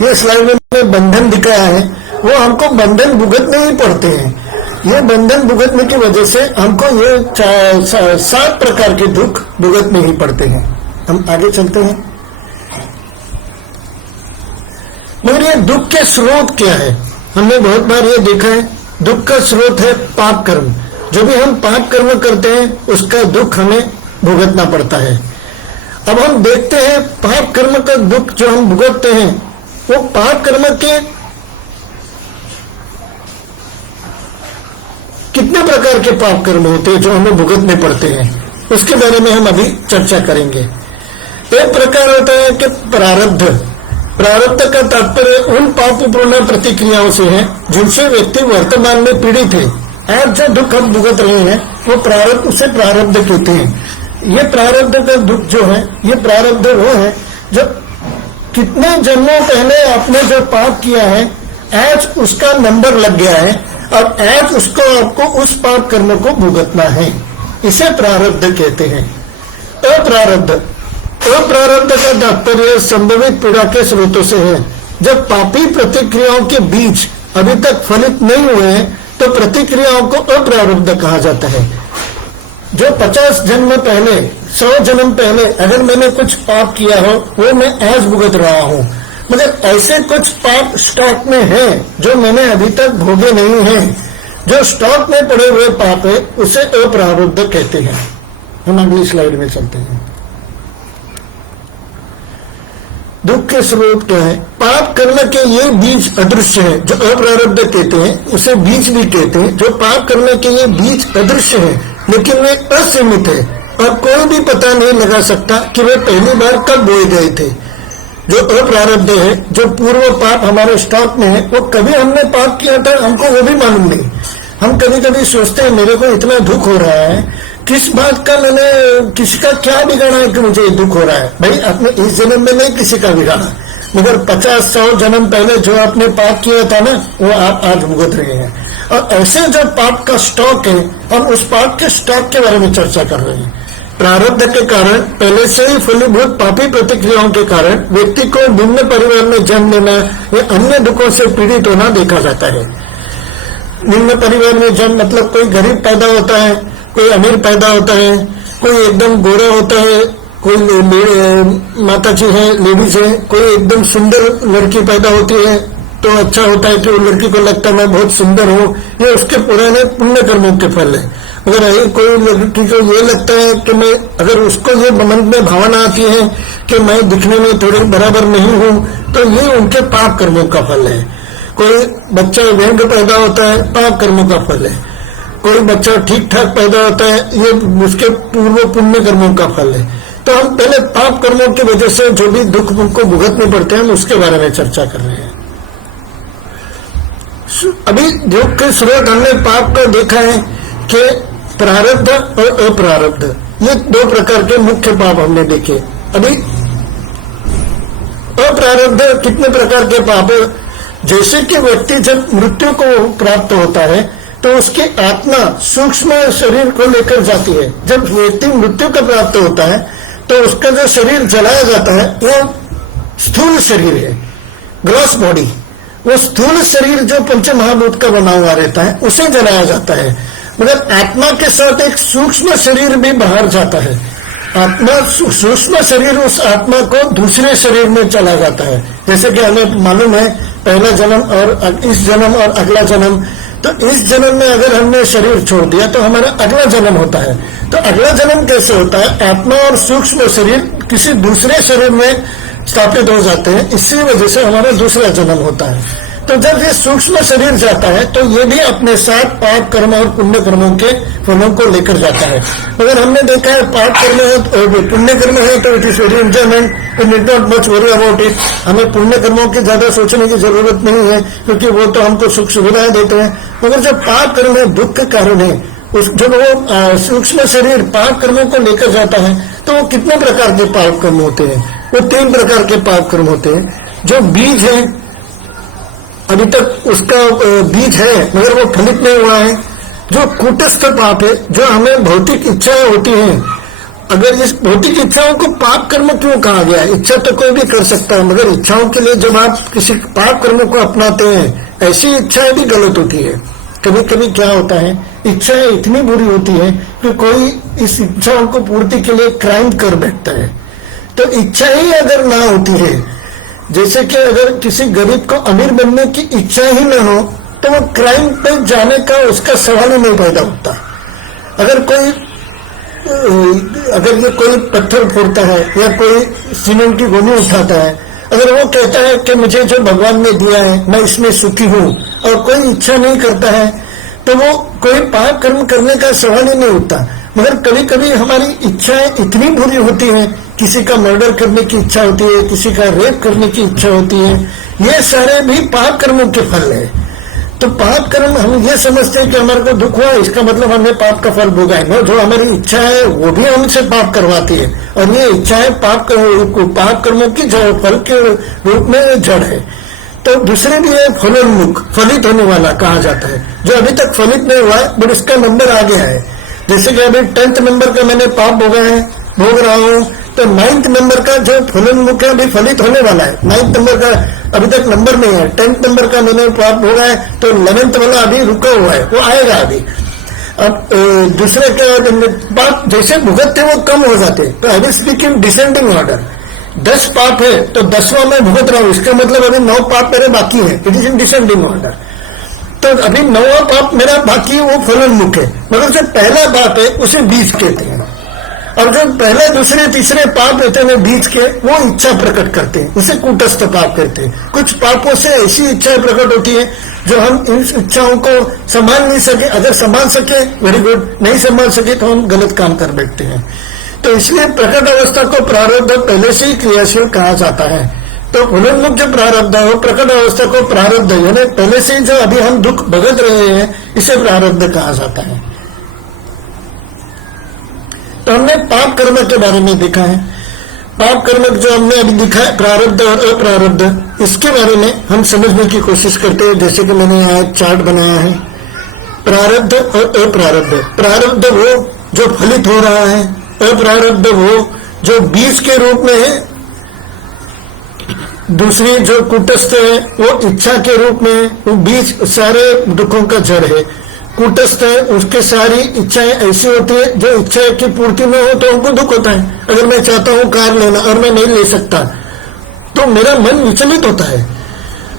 ये स्लाइड में मैंने बंधन दिखाया है, वो हमको बंधन भुगतने ही पड़ते हैं। ये बंधन भुगतने की वजह से हमको ये 7 प्रकार के दुख भुगतने ही पड़ते हैं। हम आगे चलते हैं। मगर ये दुख के स्रोत क्या है? हमने बहुत बार ये देखा है, दुख का स्रोत है पाप कर्म। जो भी हम पाप कर्म करते हैं उसका दुख हमें भुगतना पड़ता है। अब हम देखते हैं पाप कर्म का दुख जो हम भुगतते हैं, वो पाप कर्म के कितने प्रकार के पाप कर्म होते हैं जो हमें भुगतने पड़ते हैं, उसके बारे में हम अभी चर्चा करेंगे। एक प्रकार होता है कि प्रारब्ध। प्रारब्ध का तात्पर्य उन पापपूर्ण प्रतिक्रियाओं से है जिनसे व्यक्ति वर्तमान में पीड़ित है। आज जो दुख हम भुगत रहे हैं वो प्रारब्ध, उसे प्रारब्ध कहते हैं। ये प्रारब्ध का दुख जो है, ये प्रारब्ध वो है जो कितने जन्मों पहले आपने जो पाप किया है, आज उसका नंबर लग गया है और आज उसको आपको उस पाप कर्म को भुगतना है। इसे प्रारब्ध कहते हैं। अप्रारब्ध, अप्रारब्ध का तात्पर्य संभवित पीड़ा के स्रोतों से है। जब पापी प्रतिक्रियाओं के बीज अभी तक फलित नहीं हुए हैं तो प्रतिक्रियाओं को अप्रारब्ध कहा जाता है। जो 50 जन्म पहले, 100 जन्म पहले अगर मैंने कुछ पाप किया हो, वो मैं आज भुगत रहा हूँ। मगर ऐसे कुछ पाप स्टॉक में है जो मैंने अभी तक भोगे नहीं है। जो स्टॉक में पड़े हुए पाप है उसे अप्रारब्ध कहते हैं। हम अगली स्लाइड में चलते हैं। दुख के स्रोत क्या है? पाप करने के ये बीज अदृश्य है, जो अप्रारब्ध कहते हैं, उसे बीज भी कहते हैं। जो पाप करने के ये बीज अदृश्य है लेकिन वे असीमित है और कोई भी पता नहीं लगा सकता कि वे पहली बार कब बोए गए थे। जो अप्रारब्ध है, जो पूर्व पाप हमारे स्टॉक में है, वो कभी हमने पाप किया था हमको वो भी मालूम नहीं। हम कभी कभी सोचते हैं मेरे को इतना दुख हो रहा है किस बात का मैंने, किसी का क्या बिगाड़ा है कि मुझे दुख हो रहा है? भाई आपने इस जन्म में नहीं किसी का बिगाड़ा, मगर 50-100 जन्म पहले जो आपने पाप किया था ना, वो आप आज भुगत रहे हैं। और ऐसे जो पाप का स्टॉक है, हम उस पाप के स्टॉक के बारे में चर्चा कर रहे हैं। प्रारब्ध के कारण, पहले से ही फलीभूत पापी प्रतिक्रियाओं के कारण व्यक्ति को निम्न परिवार में जन्म लेना या अन्य दुखों से पीड़ित होना देखा जाता है। निम्न परिवार में जन्म मतलब कोई गरीब पैदा होता है, कोई अमीर पैदा होता है, कोई एकदम गोरा होता है, कोई माता जी है, लेडीज है, कोई एकदम सुंदर लड़की पैदा होती है तो अच्छा होता है कि वो लड़की को लगता है मैं बहुत सुंदर हूँ, ये उसके पुराने पुण्य कर्मों के फल है। अगर कोई लड़की को ये लगता है कि मैं, अगर उसको ये मन में भावना आती है कि मैं दिखने में थोड़ी बराबर नहीं हूँ, तो ये उनके पाप कर्मों का फल है। कोई बच्चा व्यंग पैदा होता है, पाप कर्मों का फल है। कोई बच्चा ठीक ठाक पैदा होता है, ये उसके पूर्व पुण्य कर्मों का फल है। तो हम पहले पाप कर्मों की वजह से जो भी दुख को भुगतने पड़ते हैं, हम उसके बारे में चर्चा कर रहे हैं। अभी दुख के स्रोत हमने पाप का देखा है कि प्रारब्ध और अप्रारब्ध, ये 2 प्रकार के मुख्य पाप हमने देखे। अभी अप्रारब्ध कितने प्रकार के पाप है? जैसे कि व्यक्ति जब मृत्यु को प्राप्त होता है तो उसकी आत्मा सूक्ष्म शरीर को लेकर जाती है। जब व्यक्ति मृत्यु का प्राप्त होता है तो उसका जो शरीर जलाया जाता है वो स्थूल शरीर है, ग्रॉस बॉडी। वो स्थूल शरीर जो पंच महाभूत का बना हुआ रहता है उसे जलाया जाता है, मगर आत्मा के साथ एक सूक्ष्म शरीर भी बाहर जाता है। आत्मा, सूक्ष्म शरीर उस आत्मा को दूसरे शरीर में चला जाता है। जैसे कि हमें मालूम है पहला जन्म और इस जन्म और अगला जन्म, तो इस जन्म में अगर हमने शरीर छोड़ दिया तो हमारा अगला जन्म होता है। तो अगला जन्म कैसे होता है? आत्मा और सूक्ष्म शरीर किसी दूसरे शरीर में स्थापित हो जाते हैं, इसी वजह से हमारा दूसरा जन्म होता है। तो जब ये सूक्ष्म शरीर जाता है तो ये भी अपने साथ पाप कर्म और पुण्य कर्मों के फलों को लेकर जाता है। मगर हमने देखा है पाप कर्म है और पुण्य कर्म है तो it is very enjoyment, we need not much worry about it. हमें पुण्य कर्मों की ज्यादा सोचने की जरूरत नहीं है क्योंकि वो तो हमको सुख सुविधाएं देते हैं। मगर जब पाप कर्म है, दुख का कारण है, जब वो सूक्ष्म शरीर पाप कर्मों को लेकर जाता है तो वो कितने प्रकार के पाप कर्म होते हैं? वो 3 प्रकार के पाप कर्म होते हैं। जो बीज है, अभी तक उसका बीज है मगर वो फलित नहीं हुआ है। जो कूटस्थ पाप है, जो हमें भौतिक इच्छाएं होती हैं, अगर इस भौतिक इच्छाओं को पाप कर्म क्यों कहा गया? इच्छा तो कोई भी कर सकता है, मगर इच्छाओं के लिए जब आप किसी पाप कर्म को अपनाते हैं, ऐसी इच्छाएं भी गलत होती है। कभी कभी क्या होता है, इच्छाएं इतनी बुरी होती है कि कोई इस इच्छाओं को पूर्ति के लिए क्राइम कर बैठता है। तो इच्छा ही अगर ना होती है, जैसे कि अगर किसी गरीब को अमीर बनने की इच्छा ही न हो तो वो क्राइम पे जाने का उसका सवाल ही नहीं पैदा होता। अगर ये कोई पत्थर फोड़ता है या कोई सीमेंट की गोनी उठाता है, अगर वो कहता है कि मुझे जो भगवान ने दिया है मैं इसमें सुखी हूँ और कोई इच्छा नहीं करता है, तो वो कोई पाप कर्म करने का सवाल ही नहीं उठता। मगर कभी कभी हमारी इच्छाएं इतनी बुरी होती हैं, किसी का मर्डर करने की इच्छा होती है, किसी का रेप करने की इच्छा होती है, ये सारे भी पाप कर्मों के फल है। तो पाप कर्म हम ये समझते हैं कि हमारे को दुख हुआ इसका मतलब हमने पाप का फल भोगा है। जो हमारी इच्छा है वो भी हमसे पाप करवाती है और ये इच्छाएं पाप कर्मों की फल के रूप में जड़ है। तो दूसरे भी है फलोन्मुख, फलित होने वाला कहा जाता है। जो अभी तक फलित नहीं हुआ है बट इसका नंबर आ गया है, जैसे कि अभी 10th नंबर का मैंने पाप भोग रहा हूँ, तो 9th नंबर का जो फलोन्मुख है अभी फलित होने वाला है। 9th नंबर का अभी तक नंबर नहीं है, 10th नंबर का मैंने पाप भोगा है, तो 11th वाला अभी रुका हुआ है, वो आएगा अभी। अब दूसरे के पाप जैसे भुगतते वो कम हो जाते, तो I will speak in descending order. 10 पाप है तो 10वां मैं भुगत रहा हूँ, इसका मतलब अभी 9 पाप मेरे बाकी है, it is in descending order. तो अभी 9वां पाप मेरा बाकी है, वो फलोन्मुख है, मगर जो पहला पाप है उसे बीज कहते हैं। और जो पहले दूसरे तीसरे पाप होते हैं बीज के, वो इच्छा प्रकट करते हैं, उसे कूटस्थ पाप कहते हैं। कुछ पापों से ऐसी इच्छाएं प्रकट होती है जो हम इन इच्छाओं को संभाल नहीं सके, अगर संभाल सके वेरी गुड, नहीं संभाल सके तो हम गलत काम कर बैठते हैं। तो इसलिए प्रकट अवस्था को प्रारब्ध पहले से ही क्रियाशील कहा जाता है। तो फलोन्मुख जो प्रारब्ध है वो प्रकट अवस्था को प्रारब्ध यानी पहले से ही जो अभी हम दुख भुगत रहे हैं इसे प्रारब्ध कहा जाता है। तो हमने पाप कर्म के बारे में देखा है। पाप कर्म जो हमने अभी देखा है, प्रारब्ध और अप्रारब्ध, इसके बारे में हम समझने की कोशिश करते हैं। जैसे कि मैंने यहाँ एक चार्ट बनाया है, प्रारब्ध और अप्रारब्ध। प्रारब्ध वो जो फलित हो रहा है, अप्रारब्ध वो जो बीज के रूप में है, दूसरी जो कूटस्थ है वो इच्छा के रूप में है। वो बीज सारे दुखों का जड़ है। कूटस्थ है, उसके सारी इच्छाएं ऐसी होती है जो इच्छा की पूर्ति में हो तो उनको दुख होता है। अगर मैं चाहता हूं कार लेना और मैं नहीं ले सकता तो मेरा मन विचलित होता है,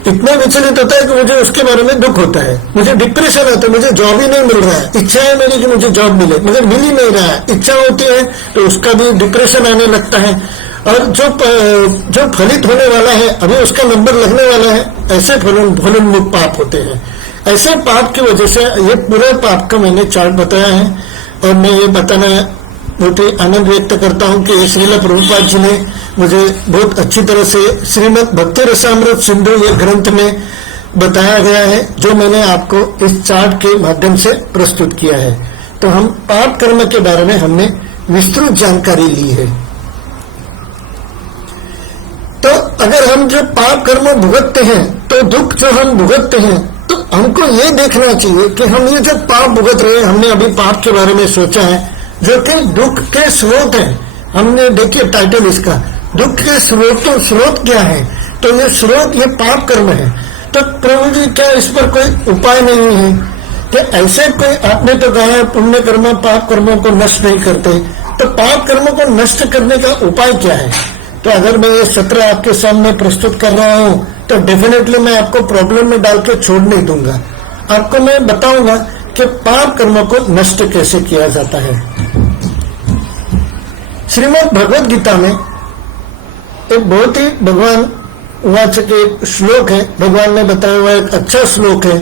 इतना विचलित होता है कि मुझे उसके बारे में दुख होता है, मुझे डिप्रेशन आता है, मुझे जॉब ही नहीं मिल रहा है। इच्छा है मेरी कि मुझे जॉब मिले मगर मिल ही नहीं रहा है। इच्छा होती है तो उसका भी डिप्रेशन आने लगता है। और जो फलित होने वाला है, अभी उसका नंबर लगने वाला है, ऐसे फलोन्मुख पाप होते हैं। ऐसे पाप की वजह से ये पूरे पाप का मैंने चार्ट बताया है। और मैं ये बताना बहुत ही आनंद व्यक्त करता हूँ कि श्रील प्रभुपाद जी ने मुझे बहुत अच्छी तरह से श्रीमद् भक्ति रसामृत सिंधु ये ग्रंथ में बताया गया है, जो मैंने आपको इस चार्ट के माध्यम से प्रस्तुत किया है। तो हम पाप कर्म के बारे में हमने विस्तृत जानकारी ली है। तो अगर हम जो पाप कर्म भुगतते हैं तो दुख जो हम भुगतते हैं, तो हमको ये देखना चाहिए कि हम ये जो पाप भुगत रहे हैं, हमने अभी पाप के बारे में सोचा है जो कि दुख के स्रोत है। हमने देखिए टाइटल इसका, दुख के स्रोत क्या है? तो ये स्रोत ये पाप कर्म है। तो प्रभु जी क्या इस पर कोई उपाय नहीं है कि ऐसे कोई, आपने तो कहा है पुण्य कर्म पाप कर्मों को नष्ट नहीं करते, तो पाप कर्मों को नष्ट करने का उपाय क्या है? तो अगर मैं ये सत्र आपके सामने प्रस्तुत कर रहा हूं तो डेफिनेटली मैं आपको प्रॉब्लम में डाल के छोड़ नहीं दूंगा। आपको मैं बताऊंगा कि पाप कर्मों को नष्ट कैसे किया जाता है। श्रीमद् भगवद गीता में एक बहुत ही भगवान वाच के श्लोक है, भगवान ने बताया हुआ एक अच्छा श्लोक है,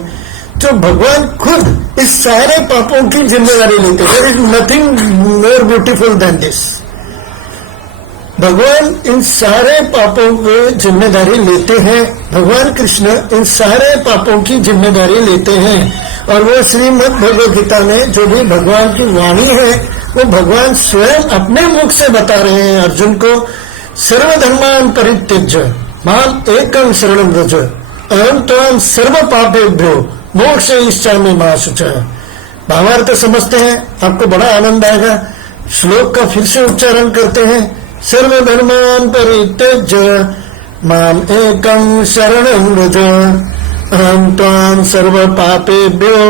जो भगवान खुद इस सारे पापों की जिम्मेदारी लेते हैं। There is nothing more beautiful than this. भगवान इन सारे पापों की जिम्मेदारी लेते हैं। भगवान कृष्ण इन सारे पापों की जिम्मेदारी लेते हैं। और वो श्रीमद् भगवद गीता में जो भी भगवान की वाणी है, वो भगवान स्वयं अपने मुख से बता रहे हैं अर्जुन को, सर्वधर्मान् परित्यज्य माम एकम शरणं व्रज अहं त्वां सर्व पापेभ्यो मोक्षयिष्यामि मा शुचः। भावार्थ समझते हैं, आपको बड़ा आनंद आएगा। श्लोक का फिर से उच्चारण करते हैं, सर्वधर्मान् परित्यज्य माम एकम शरणं व्रज अहं त्वां सर्व पापेभ्यो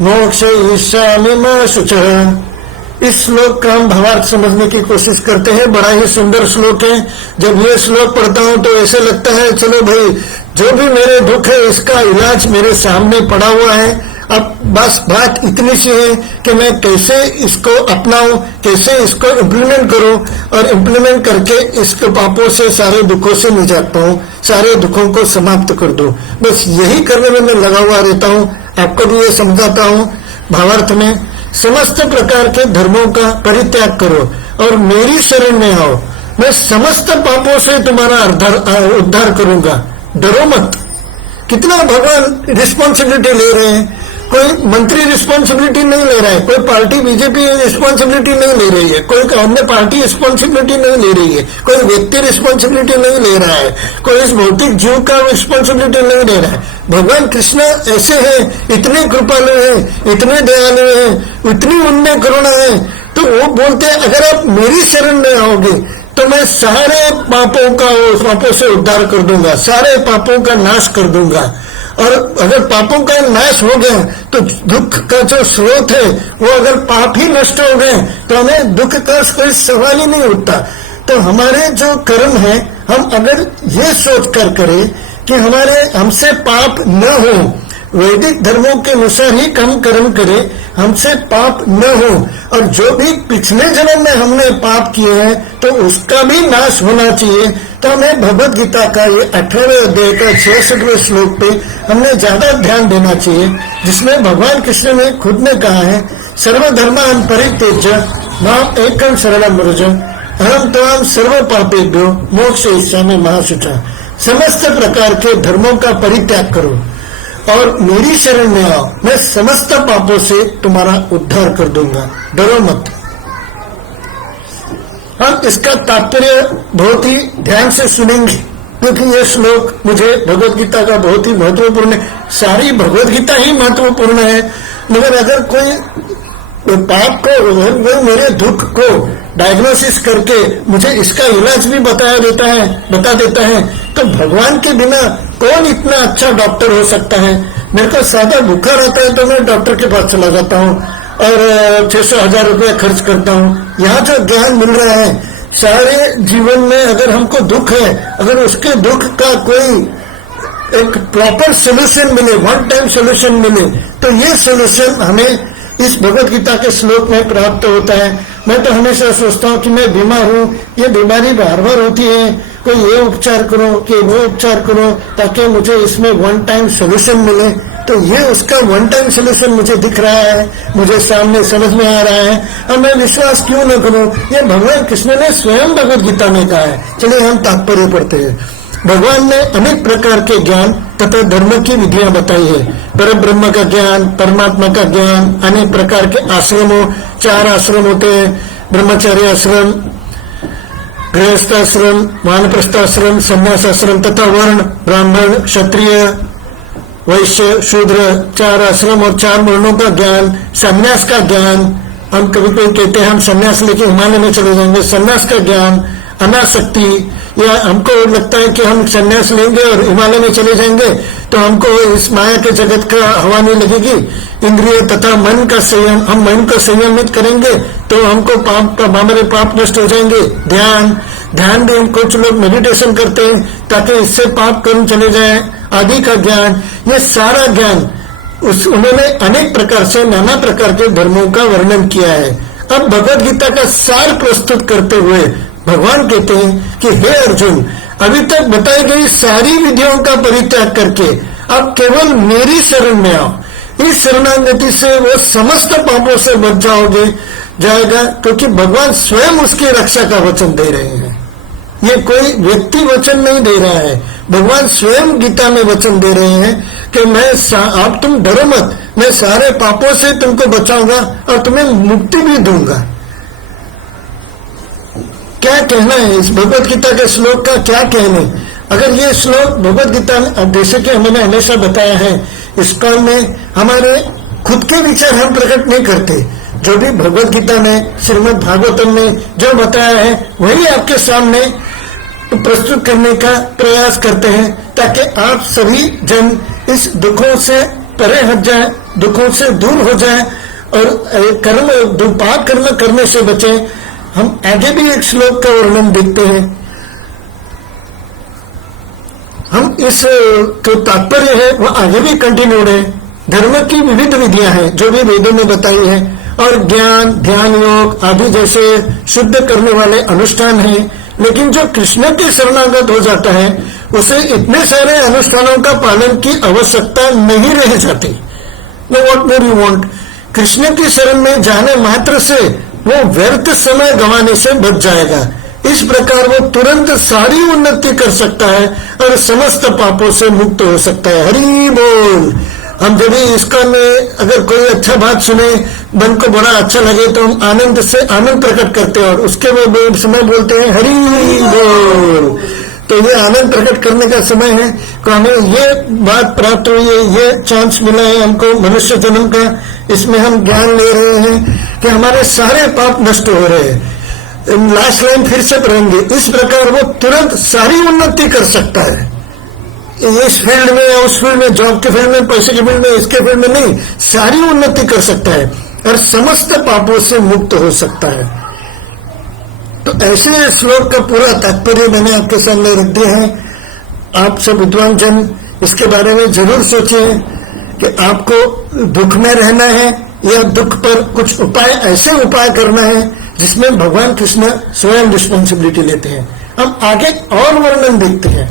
मोक्षयिष्यामि मा शुचः। इस श्लोक का हम भावार्थ समझने की कोशिश करते हैं। बड़ा ही सुंदर श्लोक है। जब ये श्लोक पढ़ता हूं तो ऐसे लगता है चलो भाई, जो भी मेरे दुख है इसका इलाज मेरे सामने पड़ा हुआ है। अब बस बात इतनी सी है कि मैं कैसे इसको अपनाऊं, कैसे इसको इम्प्लीमेंट करूं और इम्प्लीमेंट करके इसके पापों से, सारे दुखों से निजात पाऊं, सारे दुखों को समाप्त कर दूं। बस यही करने में मैं लगा हुआ रहता हूं। आपको भी ये समझाता हूं भावार्थ में, समस्त प्रकार के धर्मों का परित्याग करो और मेरी शरण में आओ, मैं समस्त पापों से तुम्हारा उद्धार करूंगा, डरो मत। कितना भगवान रिस्पॉन्सिबिलिटी ले रहे हैं। कोई मंत्री रिस्पॉन्सिबिलिटी नहीं ले रहा है, कोई पार्टी बीजेपी रिस्पॉन्सिबिलिटी नहीं ले रही है, कोई अन्य पार्टी रिस्पॉन्सिबिलिटी नहीं ले रही है, कोई व्यक्ति रिस्पॉन्सिबिलिटी नहीं ले रहा है, कोई इस भौतिक जीव का रिस्पॉन्सिबिलिटी नहीं ले रहा है। भगवान कृष्ण ऐसे हैं, इतने कृपालु हैं, इतने दयालु हैं, इतनी उनमें करुणा है, तो वो बोलते हैं अगर आप मेरी शरण में आओगे तो मैं सारे पापों से उद्धार कर दूंगा, सारे पापों का नाश कर दूंगा। और अगर पापों का नाश हो गया तो दुख का जो स्रोत है वो, अगर पाप ही नष्ट हो गए तो हमें दुख का कोई सवाल ही नहीं उठता। तो हमारे जो कर्म है, हम अगर ये सोच कर करें कि हमसे पाप न हो, वैदिक धर्मों के अनुसार ही हम कर्म करें, हमसे पाप न हो, और जो भी पिछले जन्म में हमने पाप किए हैं तो उसका भी नाश होना चाहिए। तो हमें भगवद गीता का ये 18वें अध्याय का 66वें श्लोक पे हमने ज्यादा ध्यान देना चाहिए, जिसमें भगवान कृष्ण ने खुद ने कहा है, सर्वधर्मान् परित्यज्य माम एकम शरणं व्रज अहं त्वां सर्व पापेभ्यो मोक्षयिष्यामि मा शुचः। समस्त प्रकार के धर्मों का परित्याग करो और मेरी शरण में आओ, मैं समस्त पापों से तुम्हारा उद्धार कर दूंगा, डरो मत। हम इसका तात्पर्य बहुत ही ध्यान से सुनेंगे, क्योंकि ये श्लोक मुझे भगवत गीता का बहुत ही महत्वपूर्ण है। सारी भगवत गीता ही महत्वपूर्ण है, मगर अगर कोई पाप को, वो मेरे दुख को डायग्नोसिस करके मुझे इसका इलाज भी बता देता है, तो भगवान के बिना कौन इतना अच्छा डॉक्टर हो सकता है। मेरे को सादा बुखार आता है तो मैं डॉक्टर के पास चला जाता हूँ और 600,000 रुपया खर्च करता हूँ। यहाँ जो ज्ञान मिल रहा है, सारे जीवन में अगर हमको दुख है, अगर उसके दुख का कोई एक प्रॉपर सोल्यूशन मिले, वन टाइम सोल्यूशन मिले, तो ये सोल्यूशन हमें इस भगवत गीता के श्लोक में प्राप्त होता है। मैं तो हमेशा सोचता हूँ कि मैं बीमार हूँ, ये बीमारी बार बार होती है, कोई ये उपचार करो कि वो उपचार करो ताकि मुझे इसमें वन टाइम सोल्यूशन मिले। तो ये उसका वन टाइम सोल्यूशन मुझे दिख रहा है, मुझे सामने समझ में आ रहा है, और मैं विश्वास क्यों न करूं। ये भगवान कृष्ण ने स्वयं भगवत गीता में कहा है। चलिए हम तात्पर्य पढ़ते हैं। भगवान ने अनेक प्रकार के ज्ञान तथा धर्म की विधियां बताई है। पर ब्रह्म का ज्ञान, परमात्मा का ज्ञान, अनेक प्रकार के आश्रमों, 4 आश्रम होते हैं, ब्रह्मचर्य आश्रम, गृहस्थाश्रम, वानप्रस्थाश्रम, संन्यासाश्रम तथा वर्ण, ब्राह्मण, क्षत्रिय, वैश्य, शूद्र, 4 आश्रम और 4 वर्णों का ज्ञान, संन्यास का ज्ञान। हम कभी कोई कहते हैं हम संन्यास लेके हिमालय में चले जाएंगे, संन्यास का ज्ञान, अनासक्ति, या हमको लगता है कि हम संन्यास लेंगे और हिमालय में चले जाएंगे तो हमको इस माया के जगत का हवा नहीं लगेगी। इंद्रिय तथा मन का संयम, हम मन को संयमित करेंगे तो हमको हमारे पाप नष्ट हो जाएंगे। ध्यान भी कुछ लोग मेडिटेशन करते हैं ताकि इससे पाप कर्म चले जाए, आदि का ज्ञान। ये सारा ज्ञान उन्होंने अनेक प्रकार से, नाना प्रकार के धर्मों का वर्णन किया है। अब भगवत गीता का सार प्रस्तुत करते हुए भगवान कहते हैं कि हे अर्जुन, अभी तक बताई गई सारी विधियों का परित्याग करके अब केवल मेरी शरण में आओ। इस शरणागति से वो समस्त पापों से बच जाएगा, क्योंकि भगवान स्वयं उसकी रक्षा का वचन दे रहे हैं। ये कोई व्यक्ति वचन नहीं दे रहा है, भगवान स्वयं गीता में वचन दे रहे हैं कि आप तुम डरो मत, मैं सारे पापों से तुमको बचाऊंगा और तुम्हें मुक्ति भी दूंगा। क्या कहना है इस भगवत गीता के श्लोक का, क्या कहने। अगर ये श्लोक भगवत गीता में, जैसे कि मैंने हमेशा बताया है, इस्कॉन में हमारे खुद के विचार हम प्रकट नहीं करते। जो भी भगवत गीता में, श्रीमद् भागवतम में जो बताया है वही आपके सामने प्रस्तुत करने का प्रयास करते हैं, ताकि आप सभी जन इस दुखों से परे हट जाए, दुखों से दूर हो जाए और पाप कर्म करने से बचे। हम आगे भी एक श्लोक का वर्णन देखते हैं। हम इस जो तात्पर्य है वो आगे भी कंटिन्यूड है। धर्म की विविध विधियां हैं जो भी वेदों में बताई है, और ज्ञान, ध्यान योग आदि जैसे शुद्ध करने वाले अनुष्ठान हैं। लेकिन जो कृष्ण के शरणागत हो जाता है उसे इतने सारे अनुष्ठानों का पालन की आवश्यकता नहीं रह जाती। Know what more you want. Krishna की शरण में जाने मात्र से वो व्यर्थ समय गंवाने से बच जाएगा। इस प्रकार वो तुरंत सारी उन्नति कर सकता है और समस्त पापों से मुक्त हो सकता है। हरि बोल। हम जब भी इसका में अगर कोई अच्छा बात सुने, मन को बड़ा अच्छा लगे, तो हम आनंद से आनंद प्रकट करते हैं और उसके वो समय बोलते हैं हरि बोल। तो ये आनंद प्रकट करने का समय है कि हमें ये बात प्राप्त हुई है, ये चांस मिला है हमको मनुष्य जन्म का। इसमें हम ज्ञान ले रहे हैं कि हमारे सारे पाप नष्ट हो रहे हैं। लास्ट लाइन फिर से पढ़ेंगे। इस प्रकार वो तुरंत सारी उन्नति कर सकता है, इस फील्ड में या उस फील्ड में, जॉब के फील्ड में, पैसे के फील्ड में, इसके फील्ड में नहीं, सारी उन्नति कर सकता है और समस्त पापों से मुक्त हो सकता है। तो ऐसे श्लोक का पूरा तात्पर्य मैंने आपके सामने रख दिया है। आप सब विद्वान जन इसके बारे में जरूर सोचिए कि आपको दुख में रहना है या दुख पर कुछ उपाय, ऐसे उपाय करना है जिसमें भगवान कृष्ण स्वयं रिस्पॉन्सिबिलिटी लेते हैं। हम आगे और वर्णन देखते हैं।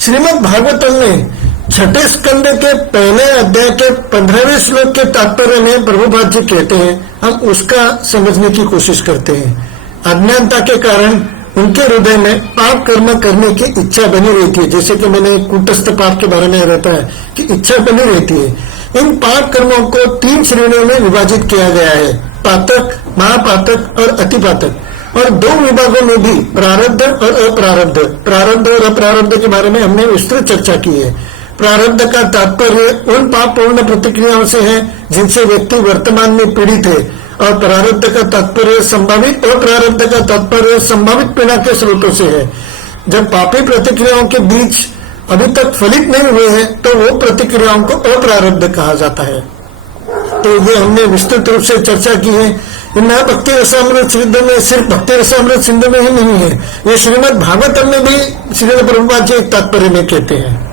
श्रीमद् भागवतम में 6 स्कंद के पहले अध्याय के 15वें श्लोक के तात्पर्य में प्रभुपाद जी कहते हैं, हम उसका समझने की कोशिश करते हैं। अज्ञानता के कारण उनके हृदय में पाप कर्म करने की इच्छा बनी रहती है। जैसे कि मैंने कूटस्थ पाप के बारे में रहता है कि इच्छा बनी रहती है। इन पाप कर्मों को 3 श्रेणियों में विभाजित किया गया है, पातक, महापातक और अतिपातक। और दो विभागों में भी प्रारब्ध और अप्रारब्ध, प्रारब्ध और अप्रारब्ध के बारे में हमने विस्तृत चर्चा की है। प्रारब्ध का तात्पर्य उन पापपूर्ण प्रतिक्रियाओं से है जिनसे व्यक्ति वर्तमान में पीड़ित है, और प्रारब्ध का तात्पर्य संभावित, अप्रारब्ध का तात्पर्य संभावित पीड़ा के स्रोतों से है। जब पापी प्रतिक्रियाओं के बीच अभी तक फलित नहीं हुए हैं तो वो प्रतिक्रियाओं को अप्रारब्ध कहा जाता है। तो ये हमने विस्तृत रूप से चर्चा की है। नया भक्ति रसामृत सिंधु में सिर्फ भक्ति रसामृत सिंधु में ही नहीं है, ये श्रीमद् भागवतम में भी श्रील प्रभुपाद जी एक तात्पर्य में कहते हैं।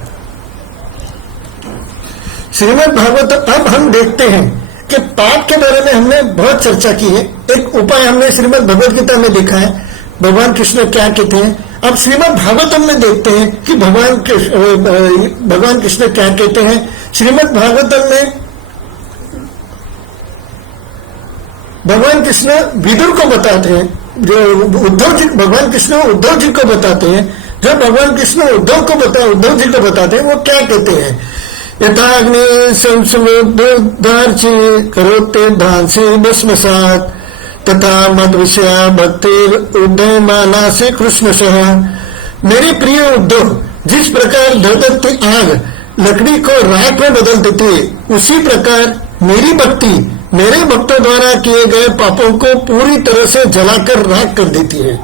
श्रीमद् भागवतम, अब हम देखते हैं कि पाप के बारे में हमने बहुत चर्चा की है। एक उपाय हमने श्रीमद् भगवद गीता में देखा है, भगवान कृष्ण क्या कहते हैं। अब श्रीमद् भागवतम में देखते हैं कि भगवान कृष्ण क्या कहते हैं। श्रीमद् भागवतम में भगवान कृष्ण विदुर को बताते हैं, जो उद्धव जी, भगवान कृष्ण उद्धव जी को बताते हैं। जब भगवान कृष्ण उद्धव जी को बताते हैं, वो क्या कहते हैं, यथाग्नि संसमुद्धार्ची करोते धांसी भस्मसात् तथा मदविषया भक्तिर उदयमाना से कृष्ण सह। मेरे प्रिय उद्धव, जिस प्रकार धगधगती आग लकड़ी को राख में बदल देती है, उसी प्रकार मेरी भक्ति मेरे भक्तों द्वारा किए गए पापों को पूरी तरह से जलाकर राख कर देती है।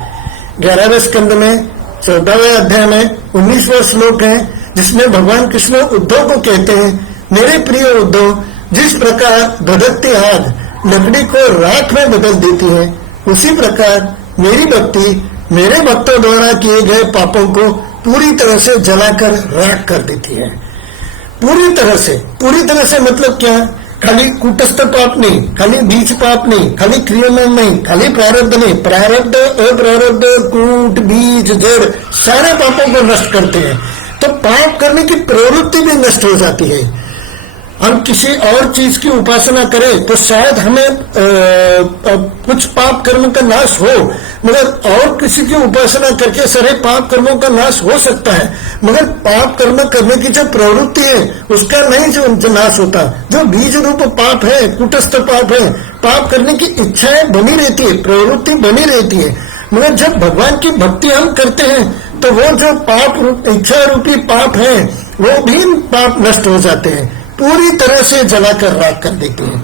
11वें स्कंद में 14वें अध्याय में 19वां श्लोक है, जिसमें भगवान कृष्ण उद्धव को कहते हैं, मेरे प्रिय उद्धव, जिस प्रकार धधकती आग लकड़ी को राख में बदल देती है, उसी प्रकार मेरी भक्ति मेरे भक्तों द्वारा किए गए पापों को पूरी तरह से जलाकर राख कर देती है। पूरी तरह से मतलब क्या? खाली कूटस्थ पाप नहीं, खाली बीज पाप नहीं, खाली क्रियामय नहीं, खाली प्रारब्ध नहीं, प्रारब्ध अप्रारब्ध कूट बीज जड़ सारे पापों को नष्ट करते हैं। तो पाप करने की प्रवृत्ति भी नष्ट हो जाती है। हम किसी और चीज की उपासना करें तो शायद हमें कुछ पाप कर्म का नाश हो, मगर और किसी की उपासना करके सारे पाप कर्मों का नाश हो सकता है, मगर पाप कर्म करने की जो प्रवृत्ति है उसका नहीं जो नाश होता। जो बीज रूप पाप है, कुटस्थ पाप है, पाप करने की इच्छाएं बनी रहती है, प्रवृत्ति बनी रहती है, मगर जब भगवान की भक्ति हम करते हैं तो वो जो पाप इच्छा रूपी पाप है वो भी पाप नष्ट हो जाते हैं, पूरी तरह से जलाकर राख कर देते हैं।